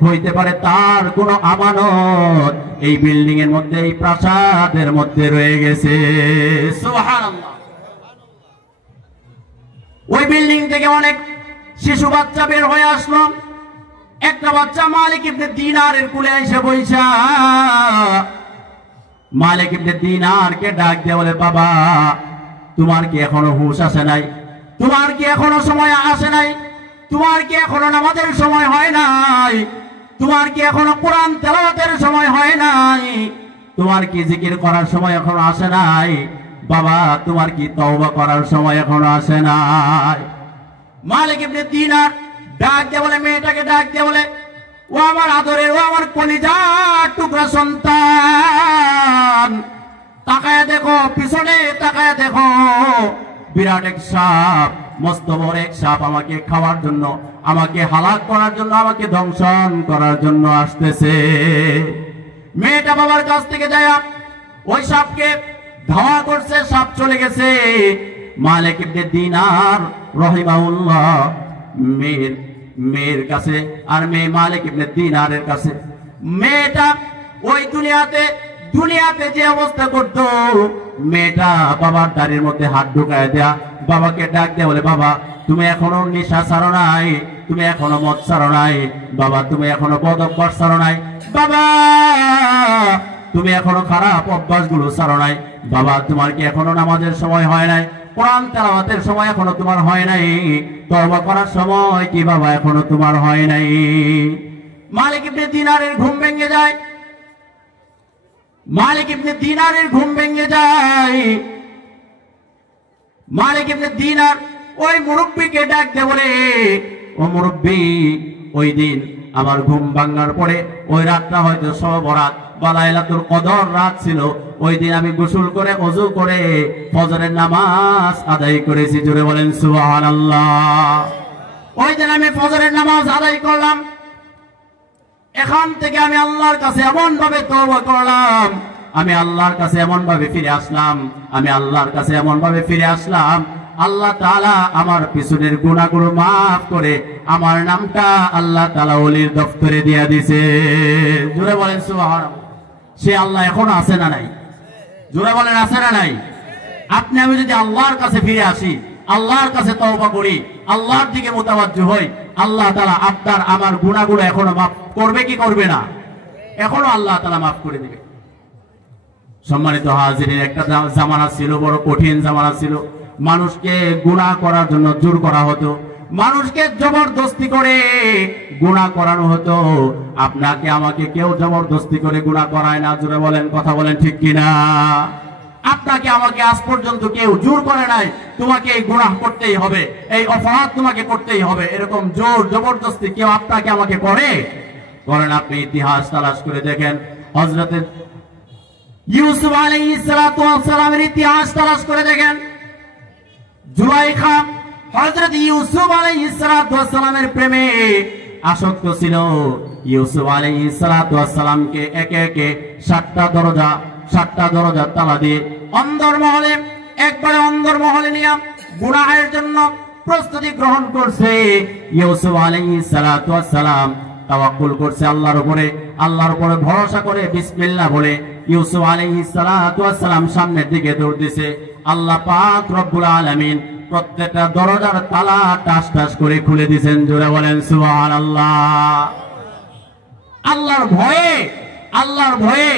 হইতে পারে তার কোনো আমানত এই বিল্ডিং এর মধ্যে, এই প্রাসাদের মধ্যে রয়ে গেছে। সুবহানাল্লাহ। ওই বিল্ডিং থেকে অনেক শিশু বাচ্চা বের হয়ে আসলো। একটা বাচ্চা মালিক ইবনে দিনারের কুলে এসে বইসা মালিক ইবনে দিনারকে ডাক দিয়ে বলে, বাবা তোমার কি এখনো হুঁশ আসে নাই? তোমার কি এখনো সময় আসে নাই? তোমার কি এখনো নামাজের সময় হয় নাই? তোমার কি এখনো কোরআন তেলাওয়াতের সময় হয় নাই? তোমার কি জিকির করার সময় এখনো আসে নাই? বাবা তোমার কি তওবা করার সময় এখনো আসে নাই? মালিক ইবনে দিনার ডাক দিয়ে বলে, মেয়েটাকে ডাক দিয়ে বলে, ও আমার আদরের, ও আমার কলিজার টুকরা সন্তান, তাকায়া দেখো পিছনে, তাকায়া দেখো বিরাট এক সাপ, মস্ত বড় এক সাপ আমাকে খাওয়ার জন্য, আমাকে হালাক করার জন্য, আমাকে ধ্বংসন করার জন্য আসতেছে। মেয়েটা বাবার কাছ থেকে যায় ওই সাপকে ধাওয়া করছে, সাপ চলে গেছে। মালিক ইবনে দিনার রাহিমাহুল্লাহ মেয়ের কাছে আর মেয়ে মালিক ইবনে দিনারের কাছে। মেয়েটা ওই দুনিয়াতে যে অবস্থা করতো, মেয়েটা বাবার দাড়ির মধ্যে হাত ঢুকায় দেয়া বাবাকে ডাক দেয়া বলে, বাবা তুমি এখনো নেশা ছাড়ো নাই, তুমি এখনো মদ ছাড়ো নাই, বাবা তুমি এখনো বদ অভ্যাস ছাড়ো নাই, বাবা তুমি এখনো খারাপ অভ্যাসগুলো ছাড়ো নাই, বাবা তোমার কি এখনো নামাজের সময় হয় নাই? কোরআন তেলাওয়াতের সময় এখনো তোমার হয় নাই? তওবা করার সময় কি বাবা এখনো তোমার হয় নাই? মালিক ইবনে দিনারের ঘুম ভেঙে যায়। মালিক ইবনে দিনারের ঘুম ভেঙে যায়। মালিক ইবনে দিনার ওই মুরব্বিকে ডাক দিয়ে বলে, ও মুরব্বি, ওই দিন আমার ঘুম ভাঙার পরে ওই রাতটা হয়তো শবে বরাত বা লাইলাতুল কদর রাত ছিল। ওই দিন আমি গোসল করে ওযু করে ফজরের নামাজ আদায় করেছি। জোরে বলেন সুবহানাল্লাহ। ওই দিন আমি ফজরের নামাজ আদায় করলাম। এখান থেকে আমি আল্লাহর কাছে এমন ভাবে তওবা করলাম, আমি আল্লাহর কাছে এমন ভাবে ফিরে আসলাম, আমি আল্লাহর কাছে এমন ভাবে ফিরে আসলাম, আল্লাহ তাআলা আমার পিছনের গুনাহগুলো মাফ করে আমার নামটা আল্লাহ তাআলা ওলির দফতরে দিয়া দিয়েছে। জোরে বলেন সুবহানাল্লাহ। সে আল্লাহ এখনো আছে না নাই? জোরে বলেন আছে না নাই? আপনি আমি যদি আল্লাহর কাছে ফিরে আসি, আল্লাহর কাছে তওবা করি, আল্লাহর দিকে মুতাওয়াজ্জু হই, আল্লাহ তাআলা আপনার আমার গুনাহগুলো এখনো মাফ করবে কি করবে না? এখনো আল্লাহ তাআলা মাফ করে দিবে। সম্মানিত হাজিরিন, একটা জামানা ছিল, বড় কঠিন জামানা ছিল। মানুষকে গুনাহ করার জন্য জোর করা হতো, মানুষকে জবরদস্তি করে গুনাহ করানো হতো। আপনাকে আমাকে কেউ জবরদস্তি করে গুনাহ করায় না। জোরে বলেন, কথা বলেন ঠিক কিনা? আপনাকে আমাকে আজ পর্যন্ত কেউ জোর করে নাই তোমাকে এই গুনাহ করতেই হবে, এই অপরাধ তোমাকে করতেই হবে, এরকম জোর জবরদস্তি কেউ আপনাকে আমাকে করেন? আপনি ইতিহাস তালাশ করে দেখেন, হযরত ইউসুফ আলাইহিস সালাতু ওয়াস সালামের ইতিহাস তালাশ করে দেখেন। জুলাইখা হযরত ইউসুফ আলাইহিস সালাতু ওয়াস সালামের প্রেমে আসক্ত ছিল। ইউসুফ আলাইহিস সালাতু ওয়াস সালামকে একে একে 7টা দরজা তালা দিয়ে একবারে অন্দরমহলে নিয়ে গুনাহের জন্য প্রস্তুতি গ্রহণ করছে। ইউসুফ আলাইহিস সালাতু ওয়াস সালাম তাওয়াক্কুল করছে আল্লাহর উপরে ভরসা করে বিসমিল্লাহ বলে ইউসুফ আলাইহিস সালাতু ওয়াস সালাম সামনের দিকে দৌড় দিছে। আল্লাহ পাক রব্বুল আলামিন প্রত্যেকটা দরজার তালা টাস টাস করে খুলে দিয়েছেন। জোরে বলেন সুবহানাল্লাহ। আল্লাহর ভয়ে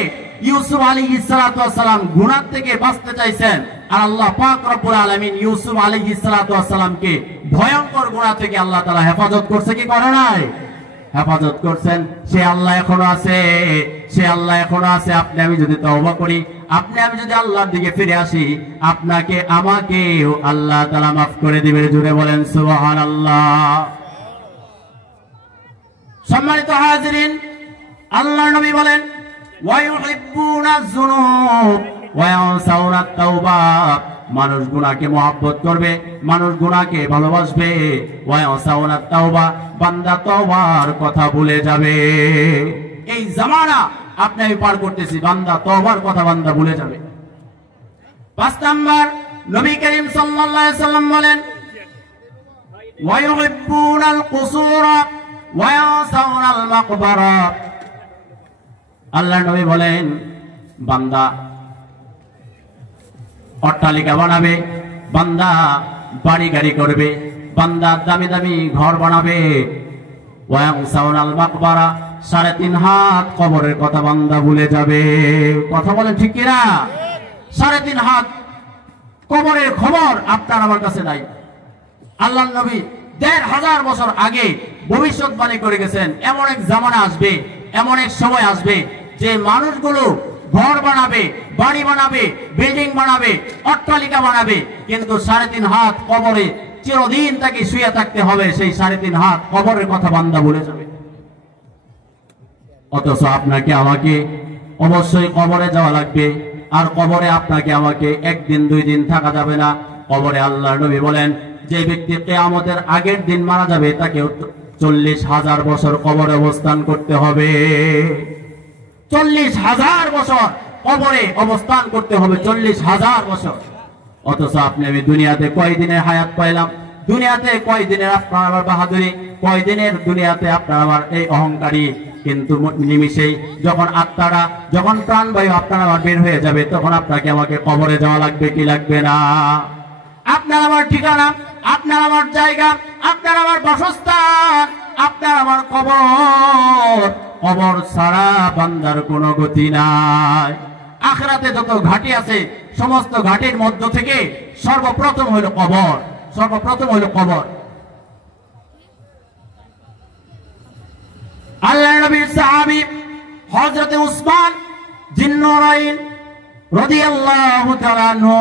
ইউসুফ আলাইহিস সালাতু ওয়াস সালাম গুনাহ থেকে বাঁচতে চাইছেন, আর আল্লাহ পাক রব্বুল আলামিন ইউসুফ আলাইহিস সালাতু ওয়াস সালামকে ভয়ঙ্কর গুনাহ থেকে আল্লাহ তাআলা হেফাজত করছে কি করে নাই? হেফাজত করছেন। সে আল্লাহ এখনো আছে। আপনি আমি যদি তওবা করি, আপনি আমি যদি আল্লাহর দিকে ফিরে আসি, আপনাকে আমাকেও আল্লাহ তাআলা মাফ করে দিবেন। জোরে বলেন সুবহানাল্লাহ। সম্মানিত হাজিরিন, আল্লাহর নবী বলেন ওয়ায়ুহিব্বুনা যুনুব ওয়া ইয়ানসাউনা তাওবা, মানুষ গুনাহকে মহব্বত করবে, মানুষ গুনাহকে ভালোবাসবে। ওয়া ইয়ানসাউনা তাওবা, বান্দা তওবার কথা ভুলে যাবে। এই জামানা আপনি আমি পার করতেছি, বান্দা তওবার কথা বান্দা ভুলে যাবে। 5 নাম্বার, নবী করিম সাল্লাল্লাহু আলাইহি সাল্লাম বলেন ওয়ায়ুহিব্বুনাল কুসুরা ওয়া ইয়ানসাউনাল মাকবারা, আল্লাহর নবী বলেন বান্দা অট্টালিকা বানাবে, বান্দা বাড়ি গাড়ি করবে, বান্দা দামি দামি ঘর বানাবে। ওয়া ইয়ানসাউনাল মাকবারা, 3.5 হাত কবরের কথা বান্দা ভুলে যাবে। কথা বলেন ঠিক কিনা? 3.5 হাত কবরের খবর আপনার আমার কাছে নাই। আল্লাহর নবী 1500 বছর আগে ভবিষ্যৎবাণী করে গেছেন এমন এক জামানা আসবে, এমন এক সময় আসবে যে মানুষগুলো ঘর বানাবে, বাড়ি বানাবে, বিল্ডিং বানাবে, অট্টালিকা বানাবে, কিন্তু 3.5 হাত কবরে চিরদিন তাকে শুয়ে থাকতে হবে। সেই 3.5 হাত কবরের কথা বান্দা ভুলে যাবে। অথচ আপনাকে আমাকে অবশ্যই কবরে যাওয়া লাগবে, আর কবরে আপনাকে আমাকে 1 দিন 2 দিন থাকা যাবে না। কবরে আল্লাহর নবী বলেন যে ব্যক্তি কিয়ামতের আগের দিন মারা যাবে তাকে 40,000 বছর কবরে অবস্থান করতে হবে। 40,000 বছর কবরে অবস্থান করতে হবে, 40,000 বছর। অথচ আপনি আমি দুনিয়াতে কয়দিনের হায়াত পাইলাম, দুনিয়াতে কয়দিনের আপনার আবার বাহাদুরি, কয়দিনের দুনিয়াতে আপনার আবার এই অহংকারী। কিন্তু নিমিষেই যখন আত্মারা, যখন প্রাণবায়ু আপনার আবার বের হয়ে যাবে, তখন আপনাকে আমাকে কবরে যাওয়া লাগবে কি লাগবে না? আপনার আমার ঠিকানা, আপনার আমার জায়গা, আপনার আমার বাসস্থান, আপনার আমার কবর। কবর ছাড়া বান্দার কোনো গতি নাই। আখিরাতে যত ঘাটি আছে সমস্ত ঘাটির মধ্য থেকে সর্বপ্রথম হইল কবর, সর্বপ্রথম হইল কবর। আল্লাহর নবীর সাহাবী হযরত উসমান জিন্নুরাইন রাদিয়াল্লাহু তাআলা আনহু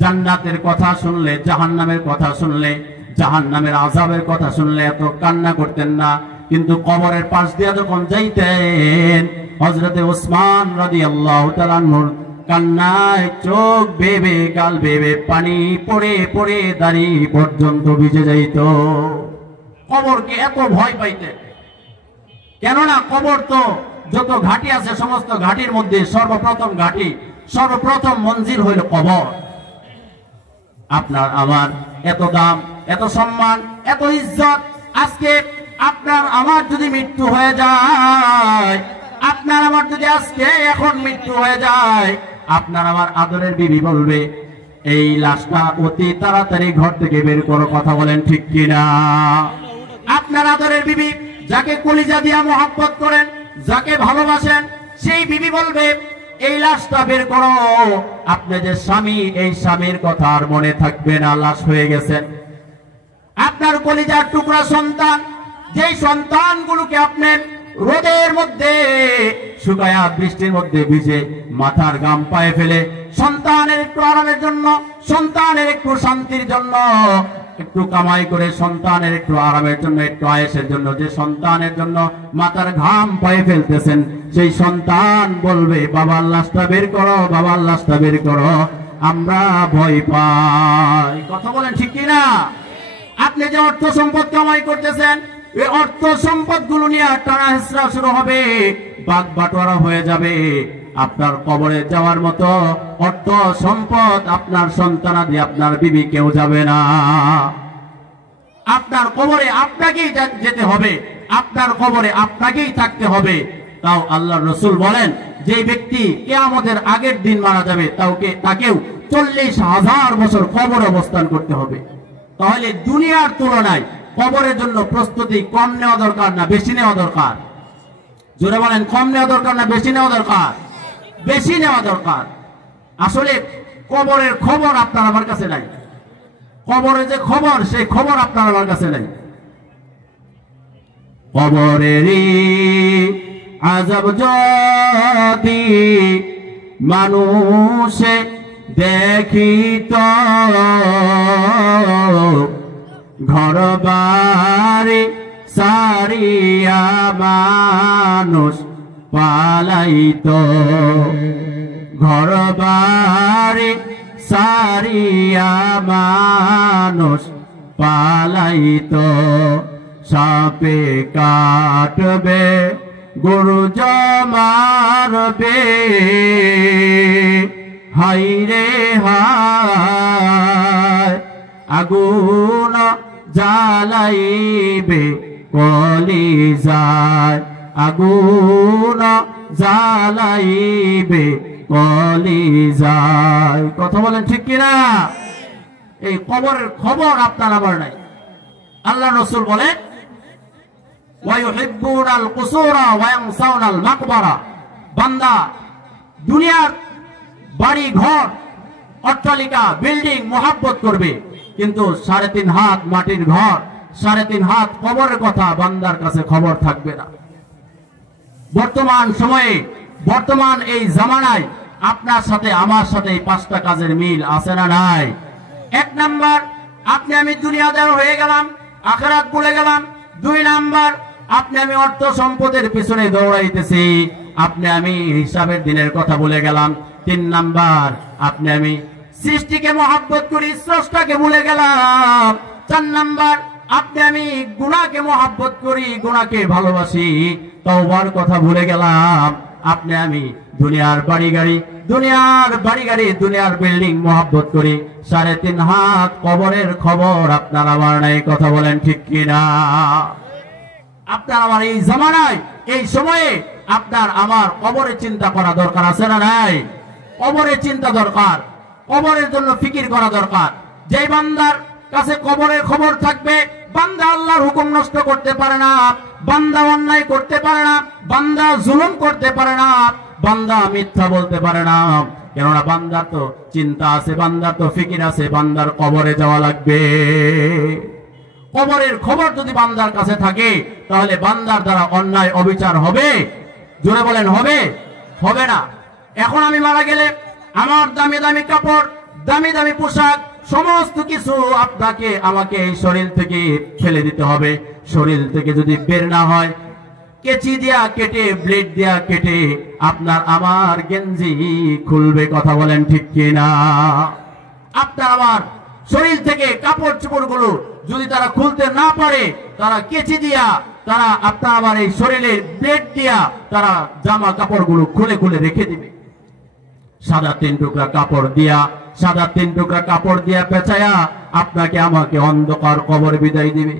জান্নাতের কথা শুনলে, জাহান্নামের কথা শুনলে, জাহান্নামের আযাবের কথা শুনলে এত কান্না করতেন না, কিন্তু কবরের পাশ দিয়ে যখন যাইতেন হযরত উসমান রাদিয়াল্লাহু তাআলা আনহুর কান্নায় চোখ বেবে, গাল বেবে, পানি পড়ে পড়ে দাড়ি পর্যন্ত ভিজে যাইত। কবরকে এত ভয় পাইতেন, কেননা কবর তো যত ঘাটি আছে সমস্ত ঘাটির মধ্যে সর্বপ্রথম ঘাটি, সর্বপ্রথম মঞ্জিল হইল কবর। আপনার আমার এত দাম, এত সম্মান, এত ইজ্জত, আজকে আপনার আমার যদি মৃত্যু হয়ে যায়, আপনার আমার যদি আজকে এখন মৃত্যু হয়ে যায়, আপনার আমার আদরের বিবি বলবে এই লাশটা অতি তাড়াতাড়ি ঘর থেকে বের করো। কথা বলেন ঠিক কিনা? আপনার আদরের বিবি, যাকে কলিজা দিয়া মহব্বত করেন, যাকে ভালোবাসেন, সেই বিবি বলবে এই লাশটা বের করো। আপনি যে স্বামী, এই স্বামীর কথা আর মনে থাকবে না, লাশ হয়ে গেছেন। আপনার কলিজার টুকরা সন্তান, যেই সন্তানগুলোকে আপনি রোদের মধ্যে শুকায়া, বৃষ্টির মধ্যে ভিজে, মাথার ঘাম পায়ে ফেলে সন্তানের একটু আরামের জন্য, সন্তানের একটু শান্তির জন্য, একটু কামাই করে সন্তানের একটু আরামের জন্য, একটু আয়েশের জন্য যে সন্তানের জন্য মাথার ঘাম পায়ে ফেলতেছেন, সেই সন্তান বলবে বাবার লাশটা বের করো, বাবার লাশটা বের করো, আমরা ভয় পাই। কথা বলেন ঠিক কিনা? আপনি যে অর্থ সম্পদ কামাই করতেছেন, এই অর্থ সম্পদ গুলো নিয়ে টানা হেঁচড়া শুরু হবে, বাগ বাটোয়ারা হয়ে যাবে। আপনার কবরে যাওয়ার মতো অর্থ সম্পদ আপনার সন্তানাদি, আপনার বিবি কেউ যাবে না। আপনার কবরে আপনাকেই যেতে হবে, আপনার কবরে আপনাকেই থাকতে হবে। তাও আল্লাহর রাসূল বলেন যে ব্যক্তি কিয়ামতের আগের দিন মারা যাবে তাকেও 40,000 বছর কবর অবস্থান করতে হবে। তাহলে দুনিয়ার তুলনায় কবরের জন্য প্রস্তুতি কম নেওয়া দরকার না বেশি নেওয়া দরকার? জোরে বলেন, কম নেওয়া দরকার না বেশি নেওয়া দরকার? বেশি নেওয়া দরকার। আসলে কবরের খবর আপনার আমার কাছে নাই, কবরের যে খবর সেই খবর আপনার আমার কাছে নাই। কবরেরই আযাব যদি মানুষে দেখিত, ঘর বাড়ি সারিয়া মানুষ পালাইতো, ঘর বাড়ি সারিয়া মানুষ পালাইতো, সাপে কাটবে গরু জমারবে, হাই রে হায় আগুন জ্বালাইবে কলিজায়, আগুন জ্বালাইবে কলিজায়। কথা বলেন ঠিক কিনা? এই কবরের খবর আপনার আমার নাই। আল্লাহ রাসূল বলেন ওয়ায়ুহিব্বুনাল কুসুরা ওয়ায়ানসাউনাল মাকবারা, বান্দা দুনিয়ার বাড়ি ঘর অট্টালিকা বিল্ডিং মোহাব্বত করবে, কিন্তু 3.5 হাত মাটির ঘর 3.5 হাত কবরের কথা বান্দার কাছে খবর থাকবে না। বর্তমান সময়ে বর্তমান এই জামানায় আপনার সাথে আমার সাথে এই 5টা কাজের মিল আছে না নাই? 1 নাম্বার, আপনি আমি দুনিয়াদার হয়ে গেলাম, আখিরাত ভুলে গেলাম। 2 নাম্বার, আপনি আমি অর্থ সম্পদের পিছনে দৌড়াইতেছি, আপনি আমি হিসাবের দিনের কথা ভুলে গেলাম। 3 নাম্বার, আপনি আমি সৃষ্টিকে মহব্বত করি, স্রষ্টাকে ভুলে গেলাম। 4 নাম্বার, আপনি আমি গুনাহকে মহব্বত করি, গুনাহকে ভালোবাসি, তওবার কথা ভুলে গেলাম। আপনি আমি দুনিয়ার বাড়ি গাড়ি দুনিয়ার বিল্ডিং মহব্বত করি, 3.5 হাত কবরের খবর আপনার আমার নাই। কথা বলেন ঠিক কিনা? আপনার আমার এই জামানায় এই সময়ে আপনার আমার কবরের চিন্তা করা দরকার আছে না নাই? কবরের চিন্তা দরকার, কবরের জন্য ফিকির করা দরকার। যে বান্দার কাছে কবরের খবর থাকবে, বান্দা আল্লাহর হুকুম নষ্ট করতে পারে না, বান্দা অন্যায় করতে পারে না, বান্দা জুলুম করতে পারে না, বান্দা মিথ্যা বলতে পারে না। কেননা বান্দার তো চিন্তা আছে, বান্দার তো ফিকির আছে, বান্দার কবরে যাওয়া লাগবে। কবরের খবর যদি বান্দার কাছে থাকে তাহলে বান্দার দ্বারা অন্যায় অবিচার হবে? জোরে বলেন হবে? হবে না। এখন আমি মারা গেলে আমার দামি দামি কাপড়, দামি দামি পোশাক, সমস্ত কিছু আপনাকে আমাকে এই শরীর থেকে ফেলে দিতে হবে। শরীর থেকে যদি বের না হয়, কেচি দিয়া কেটে, ব্লেড দিয়া কেটে আপনার আমার গেঞ্জি খুলবে। কথা বলেন ঠিক কিনা? আপনার আমার শরীর থেকে কাপড় চোপড় গুলো যদি তারা খুলতে না পারে, তারা কেচি দিয়া, তারা আপনার আমার এই শরীরের ব্লেড দিয়া তারা জামা কাপড় গুলো খুলে খুলে রেখে দিবে। সাদা 3 টুকরা কাপড় দিয়া পেঁচায়া আপনাকে আমাকে অন্ধকার কবর বিদায় দিবে।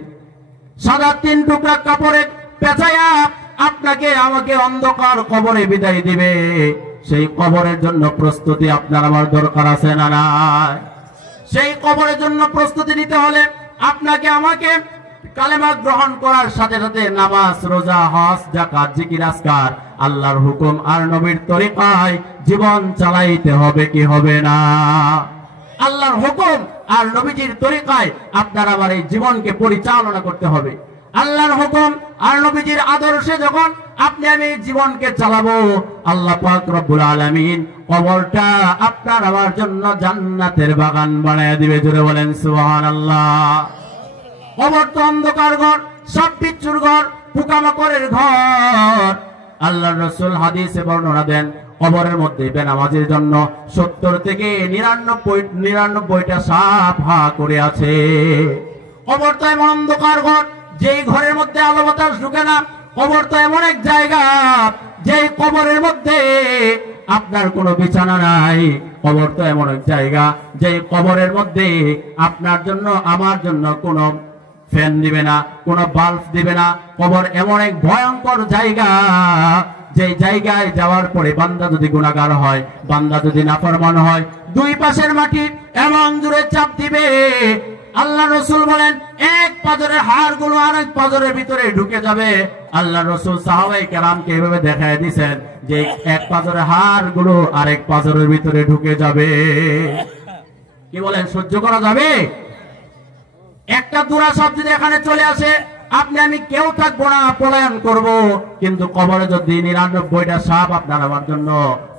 সাদা 3 টুকরা কাপড়ে পেঁচায়া আপনাকে আমাকে অন্ধকার কবরে বিদায় দিবে। সেই কবরের জন্য প্রস্তুতি আপনার আমার দরকার আছে না নাই? সেই কবরের জন্য প্রস্তুতি নিতে হলে আপনাকে আমাকে কালেমা গ্রহণ করার সাথে সাথে নামাজ, রোজা, হজ, যাকাত, জিকির, আজকার, আল্লাহর হুকুম আর নবীর তরিকায় জীবন চালাইতে হবে কি হবে না? আল্লাহর হুকুম আর নবীজির তরিকায় আপনার আমার এই জীবনকে পরিচালনা করতে হবে। আল্লাহর হুকুম আর নবীজির আদর্শে যখন আপনি আমি জীবনকে চালাবো, আল্লাহ পাক রব্বুল আলামিন কবরটা আপনার আমার জন্য জান্নাতের বাগান বানায় দিবে। জোরে বলেন সুবহানাল্লাহ। কবর তো অন্ধকার ঘর, সাপ বিচ্ছুর ঘর, পোকামাকড়ের ঘর। আল্লাহর রাসূল হাদিসে বর্ণনা দেন, কবরের মধ্যে বেনামাজির জন্য 70 থেকে 99টা সাপ হা করে আছে। কবর তো এমন অন্ধকার ঘর, যেই ঘরের মধ্যে আলো বাতাস ঢুকে না। কবর তো এমন এক জায়গা, যেই কবরের মধ্যে আপনার কোনো বিছানা নাই। কবর তো এমন এক জায়গা, যেই কবরের মধ্যে আপনার জন্য আমার জন্য কোনো ফ্যান দিবে না, কোনো বাল্ব দিবে না। কবর এমন এক ভয়ঙ্কর জায়গা, যে জায়গায় যাওয়ার পরে বান্দা যদি গুনাহগার হয়, বান্দা যদি নাফরমান হয়, 2 পাশের মাটি এমন জোরে চাপ দিবে। আল্লাহ রাসূল বলেন, এক পাজরের হাড় গুলো আরেক পাজরের ভিতরে ঢুকে যাবে। আল্লাহ রাসূল সাহাবায়ে কেরামকে এভাবে দেখায় দিয়েছেন যে এক পাজরের হাড় গুলো আরেক পাজরের ভিতরে ঢুকে যাবে। কি বলেন, সহ্য করা যাবে? একটা দুরা সাপ যদি এখানে চলে আসে, আপনি আমি কেউ থাকবো না, পলায়ন করব। কিন্তু কবরে যদি 99টা সাপ আপনার আমার জন্য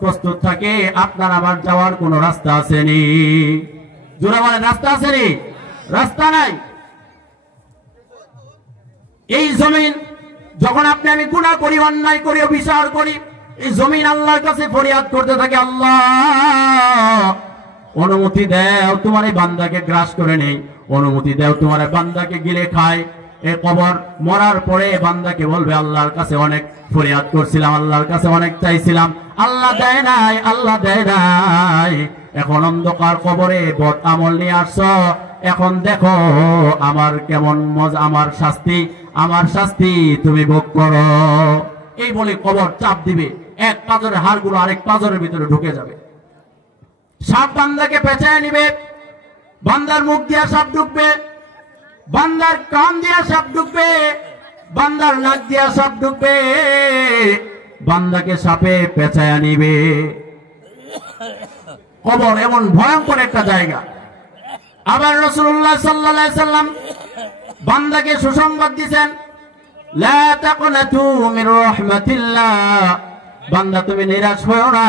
প্রস্তুত থাকে, আপনার আমার যাওয়ার কোনো রাস্তা আসেনি। জোরে বলেন, রাস্তা আসেনি? রাস্তা নাই। এই জমিন যখন আপনি আমি গুনাহ করি, অন্যায় করি, অবিচার করি, এই জমিন আল্লাহর কাছে ফরিয়াদ করতে থাকে, আল্লাহ অনুমতি দাও তোমার এই বান্দাকে গ্রাস করে নেই, অনুমতি দাও তোমার এই বান্দাকে গিলে খায়। এই কবর মরার পরে বান্দাকে বলবে আল্লাহর কাছে অনেক ফরিয়াদ করছিলাম, আল্লাহর কাছে অনেক চাইছিলাম, আল্লাহ দেয় নাই, আল্লাহ দেয় নাই। এখন অন্ধকার কবরে বদ আমল নিয়ে আসছো, এখন দেখো আমার কেমন মজা, আমার শাস্তি তুমি ভোগ করো। এই বলে কবর চাপ দিবে, এক পাঁজরের হাড়গুলো আরেক পাঁজরের ভিতরে ঢুকে যাবে। সাপ বান্দাকে পেঁচায় নিবে, বান্দার মুখ দিয়া সাপ ঢুকবে, বান্দার কান দিয়া সাপ ঢুকবে, বান্দার নাক দিয়া সাপ ঢুকবে, বান্দাকে সাপে পেঁচায় নিবে। কবর এমন ভয়ঙ্কর একটা জায়গা। আবার রাসূলুল্লাহ সাল্লাল্লাহু আলাইহি সাল্লাম বান্দাকে সুসংবাদ দিয়েছেন, লা তাকনাতু মির রাহমাতিল্লাহ, বান্দা তুমি নিরাশ হয়ো না,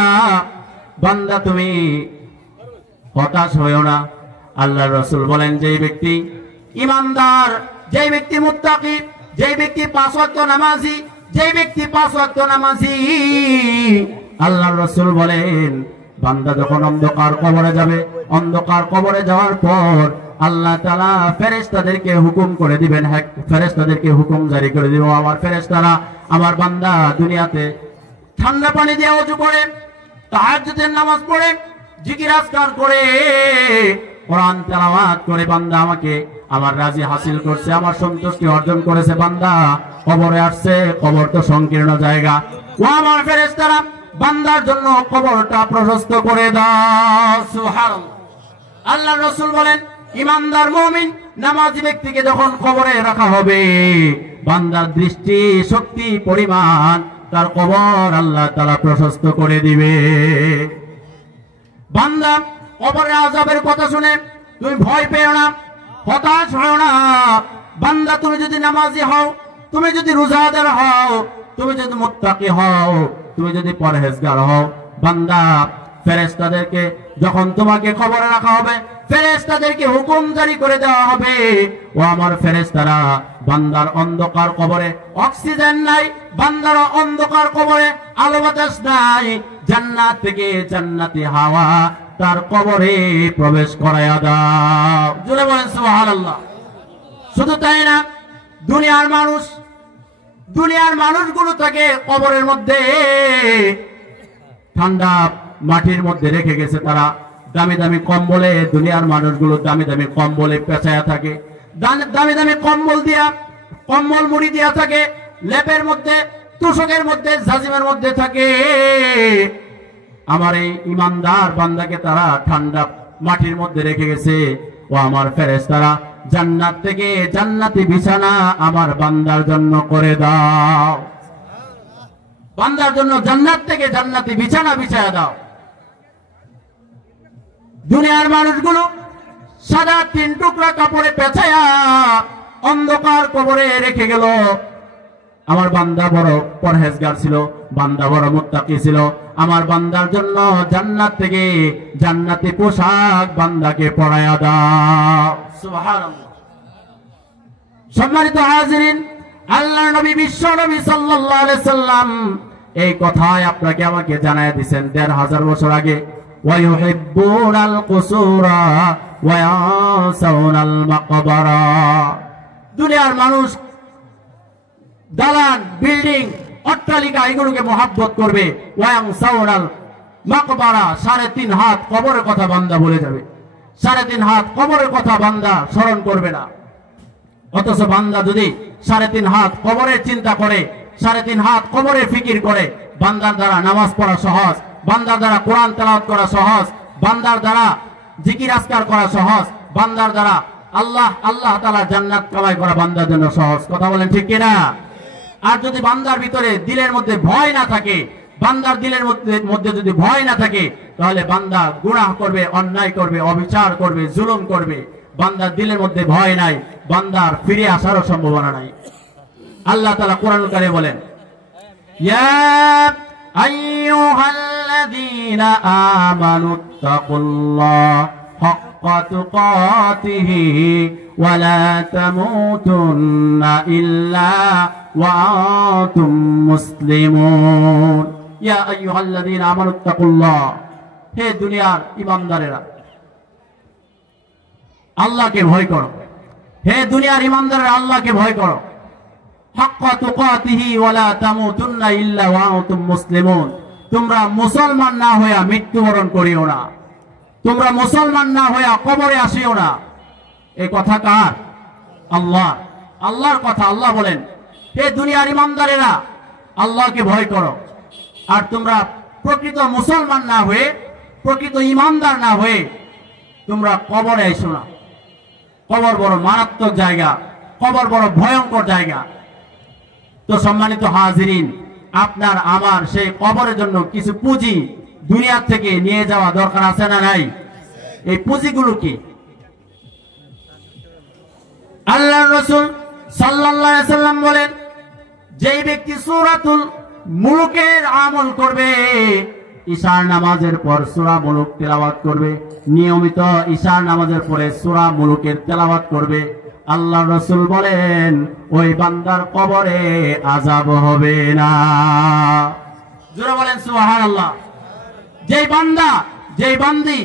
বান্দা তুমি হতাশ হয়ো না। আল্লাহর রাসূল বলেন, যেই ব্যক্তি ঈমানদার, যেই ব্যক্তি মুত্তাকি, যেই ব্যক্তি 5 ওয়াক্ত নামাজি, যেই ব্যক্তি 5 ওয়াক্ত নামাজি, আল্লাহর রাসূল বলেন বান্দা যখন অন্ধকার কবরে যাবে, অন্ধকার কবরে যাওয়ার পর আল্লাহ তাআলা ফেরেশতাদেরকে হুকুম করে দিবেন, হ্যাঁ ফেরেশতাদেরকে হুকুম জারি করে দিবেন, আমার ফেরেশতারা আমার বান্দা দুনিয়াতে ঠান্ডা পানি দিয়ে ওযু করে, তাহাজ্জুদের নামাজ পড়ে, জিকির আজকার করে, কোরআন তেলাওয়াত করে, বান্দা আমাকে আমার রাজি হাসিল করছে, আমার সন্তুষ্টি অর্জন করেছে, বান্দা কবরে আসছে, কবর তো সংকীর্ণ জায়গা, ও আমার ফেরেশতারা বান্দার জন্য কবরটা প্রশস্ত করে দাও। সুবহানাল্লাহ। আল্লাহর রাসূল বলেন, ঈমানদার মুমিন নামাজি ব্যক্তিকে যখন কবরে রাখা হবে, বান্দার দৃষ্টি শক্তি পরিমাণ তার কবর আল্লাহ তাআলা প্রশস্ত করে দিবে। বান্দা কবরের আযাবের কথা শুনে তুমি ভয় পেও না, হতাশ হও না। বান্দা তুমি যদি নামাজি হও, তুমি যদি রোজাদার হও, তুমি যদি মুত্তাকি হও, তুমি যদি পরহেজগার হও, বান্দা ফেরেশতাদেরকে যখন তোমাকে কবরে রাখা হবে, ফেরেশতাদেরকে হুকুম জারি করে দেওয়া হবে, ও আমার ফেরেশতারা বান্দার অন্ধকার কবরে অক্সিজেন নাই, বান্দার অন্ধকার কবরে আলো বাতাস নাই, জান্নাত থেকে জান্নাতি হাওয়া তার কবরে প্রবেশ করায়া দাও। জোরে বলেন সুবহানাল্লাহ। শুধু তাই না, দুনিয়ার মানুষগুলো থাকে কবরের মধ্যে, ঠান্ডা মাটির মধ্যে রেখে গেছে, তারা দামি দামি কম্বলে, দুনিয়ার মানুষগুলো দামি দামি কম্বলে পেঁচায়া থাকে, দামি দামি কম্বল মুড়ি দিয়া থাকে, লেপের মধ্যে, তোশকের মধ্যে, জাজিমের মধ্যে থাকে। আমার এই ঈমানদার বান্দাকে তারা ঠান্ডা মাটির মধ্যে রেখে গেছে, ও আমার ফেরেশতারা জান্নাত থেকে জান্নাতি বিছানা আমার বান্দার জন্য করে দাও, বান্দার জন্য জান্নাত থেকে জান্নাতি বিছানা বিছায়া দাও। দুনিয়ার মানুষগুলো সাদা 3 টুকরা কাপড়ে পেঁচায়া অন্ধকার কবরে রেখে গেল। আমার বান্দা বড় পরহেজগার ছিল, বান্দা বড় মুত্তাকি ছিল, আমার বান্দার জন্য জান্নাত থেকে জান্নাতি পোশাক বান্দাকে পরায়া দাও। সুবহানাল্লাহ। সম্মানিত হাজিরিন, আল্লাহর নবী বিশ্ব নবী সাল্লাল্লাহু আলাইহি সাল্লাম এই কথায় আপনাকে আমাকে জানায় দিয়েছেন 1500 বছর আগে, ওয়া ইউহিব্বুনাল কুসুরা ওয়া ইয়ানসাউনাল মাকবারা। দুনিয়ার মানুষ দালান, বিল্ডিং, অট্টালিকা এগুলোকে মহব্বত করবে, ওয়া ইয়ানসাউনাল মাকবারা, 3.5 হাত কবরের কথা বান্দা ভুলে যাবে, 3.5 হাত কবরের কথা বান্দা স্মরণ করবে না। অথচ বান্দা যদি 3.5 হাত কবরের চিন্তা করে, 3.5 হাত কবরের ফিকির করে, বান্দার দ্বারা নামাজ পড়া সহজ, বান্দার দ্বারা কোরআন তেলাওয়াত করা সহজ, বান্দার দ্বারা জিকির আজকার করা সহজ, বান্দার দ্বারা আল্লাহ তাআলা জান্নাত কামাই করা বান্দার জন্য সহজ। কথা বলেন ঠিক কিনা? আর যদি বান্দার ভিতরে দিলের মধ্যে ভয় না থাকে, বান্দার দিলের মধ্যে যদি ভয় না থাকে, তাহলে বান্দা গুনাহ করবে, অন্যায় করবে, অবিচার করবে, জুলুম করবে। বান্দার দিলের মধ্যে ভয় নাই, বান্দার ফিরে আসারও সম্ভাবনা নাই। আল্লাহ তাআলা কোরআনুল কারীমে বলেন, ইয়া আইয়ুহাল্লাযীনা আমানুত্তাকুল্লাহ হাক্কা হাক্কা তুকাতিহি ওয়া লা তামুতুন্না ইল্লা ওয়া আনতুম মুসলিমুন। ইয়া আইয়ুহাল্লাযীনা আমানুত্তাকুল্লাহ, হে দুনিয়ার ঈমানদারেরা আল্লাহকে ভয় করো। হে দুনিয়ার ঈমানদারেরা আল্লাহকে ভয় করো। হাক্কা তুকাতিহি ওয়া লা তামুতুন্না ইল্লা ওয়া আনতুম মুসলিমুন। তোমরা মুসলমান না হইয়া মৃত্যুবরণ করিও না, তোমরা মুসলমান না হইয়া কবরে আসিও না। এই কথা কার? আল্লাহ, আল্লাহর কথা। আল্লাহ বলেন, হে দুনিয়ার ঈমানদারেরা আল্লাহকে ভয় করো। আর তোমরা প্রকৃত মুসলমান না হয়ে, প্রকৃত ঈমানদার না হয়ে তোমরা কবরে আইসো না। কবর বড় মারাত্মক জায়গা, কবর বড় ভয়ঙ্কর জায়গা। তো সম্মানিত হাজিরিন, আপনার আমার সেই কবরের জন্য কিছু পুঁজি দুনিয়া থেকে নিয়ে যাওয়া দরকার আছে না নাই? এই পুঁজিগুলো কি? আল্লাহর রাসূল সাল্লাল্লাহু আলাইহি ওয়াসাল্লাম বলেন, যেই ব্যক্তি সূরাতুল মুলুকের আমল করবে, ঈশার নামাজের পর সূরা মুলুক তেলাওয়াত করবে, নিয়মিত ঈশার নামাজের পরে সূরা মুলুকের তেলাওয়াত করবে, আল্লাহর রাসূল বলেন ওই বান্দার কবরে আযাব হবে না। জোরে বলেন সুবহানাল্লাহ। যেই বান্দা, যেই বান্দি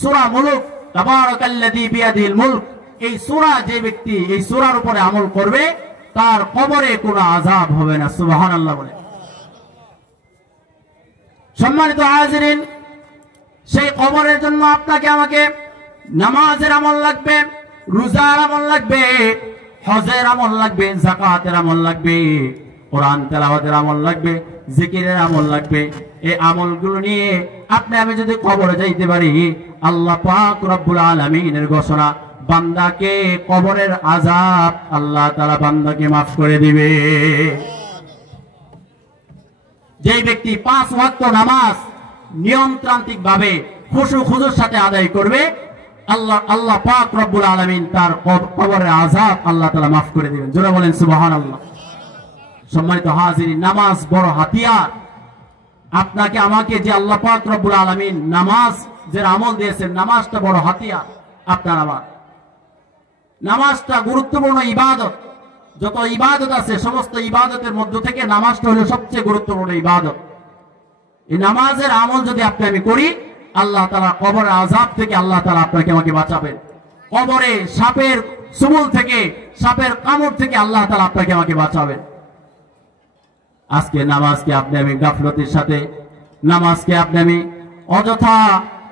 সূরা মুলুক, তাবারাকাল্লাযী বিয়াদিহিল মুলক, এই সূরা যে ব্যক্তি এই সূরার উপরে আমল করবে তার কবরে কোনো আযাব হবে না। সুবহানাল্লাহ বলেন। সম্মানিত হাজিরিন, সেই কবরের জন্য আপনাকে আমাকে নামাজের আমল লাগবে, রোজার আমল লাগবে, হজের আমল লাগবে, যাকাতের আমল লাগবে, কোরআন তেলাওয়াতের আমল লাগবে, জিকিরের আমল লাগবে। এই আমলগুলো নিয়ে আপনি আমি যদি কবরে যাইতে পারি, আল্লাহ পাক রব্বুল আলামিনের ঘোষণা, বান্দাকে কবরের আযাব আল্লাহ তাআলা বান্দাকে মাফ করে দিবে। যে ব্যক্তি 5 ওয়াক্ত নামাজ নিয়মতান্ত্রিক ভাবে খুশু খুজুর সাথে আদায় করবে, আল্লাহ পাক রব্বুল আলামিন তার কবরের আযাব আল্লাহ তাআলা মাফ করে দিবেন। জোরে বলেন সুবহানাল্লাহ। সম্মানিত হাজিরিন, নামাজ বড় হাতিয়ার। আপনাকে আমাকে যে আল্লাহ পাক রব্বুল আলামিন নামাজ যে আমল দিয়েছেন, নামাজটা বড় হাতিয়ার আপনার আমার। নামাজটা গুরুত্বপূর্ণ ইবাদত। যত ইবাদত আছে সমস্ত ইবাদতের মধ্য থেকে নামাজটা হলো সবচেয়ে গুরুত্বপূর্ণ ইবাদত। এই নামাজের আমল যদি আপনি আমি করি, আল্লাহ তাআলা কবরের আযাব থেকে আল্লাহ তাআলা আপনাকে আমাকে বাঁচাবেন। কবরে সাপের সুমুল থেকে, সাপের কামড় থেকে আল্লাহ তাআলা আপনাকে আমাকে বাঁচাবেন। আজকে নামাজকে আপনি আমি গাফলতির সাথে, নামাজকে আপনি আমি অযথা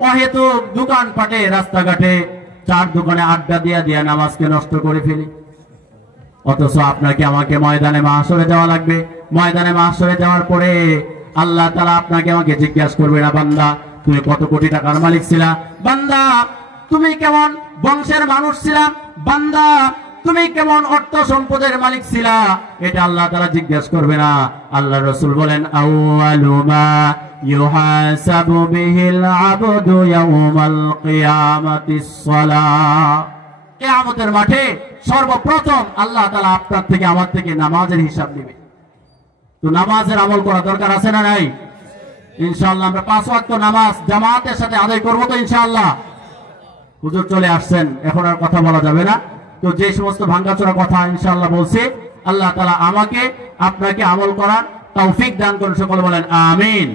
অহেতুক দোকানপাটে, রাস্তাঘাটে, চার দোকানে আড্ডা দিয়া দিয়া নামাজকে নষ্ট করে ফেলি। অথচ আপনাকে আমাকে ময়দানে মাহশরে যাওয়া লাগবে। ময়দানে মাহশরে যাওয়ার পরে আল্লাহ তাআলা আপনাকে আমাকে জিজ্ঞাসা করবে, না বান্দা তুমি কত কোটি টাকার মালিক ছিলা, বান্দা তুমি কেমন বংশের মানুষ ছিলা, বান্দা তুমি কেমন অর্থ সম্পদের মালিক ছিলা, এটা আল্লাহ তাআলা জিজ্ঞাসা করবে না। আল্লাহর রাসূল বলেন, আউয়ালু মা ইউহাসাবু বিহিল আবদু ইয়াউমাল কিয়ামাতিস সালাহ। কিয়ামতের মাঠে সর্বপ্রথম আল্লাহ তাআলা আপনার থেকে আমার থেকে নামাজের হিসাব নেবে। তো নামাজের আমল করা দরকার আছে না নাই? ইনশাআল্লাহ আমরা 5 ওয়াক্ত নামাজ জামাতের সাথে আদায় করব তো ইনশাআল্লাহ। হুজুর চলে আসছেন, এখন আর কথা বলা যাবে না। তো যে সমস্ত ভাঙ্গাচোরা কথা ইনশাআল্লাহ বলছি, আল্লাহ তাআলা আমাকে আপনাকে আমল করার তৌফিক দান করুন। সকলে বলেন আমিন।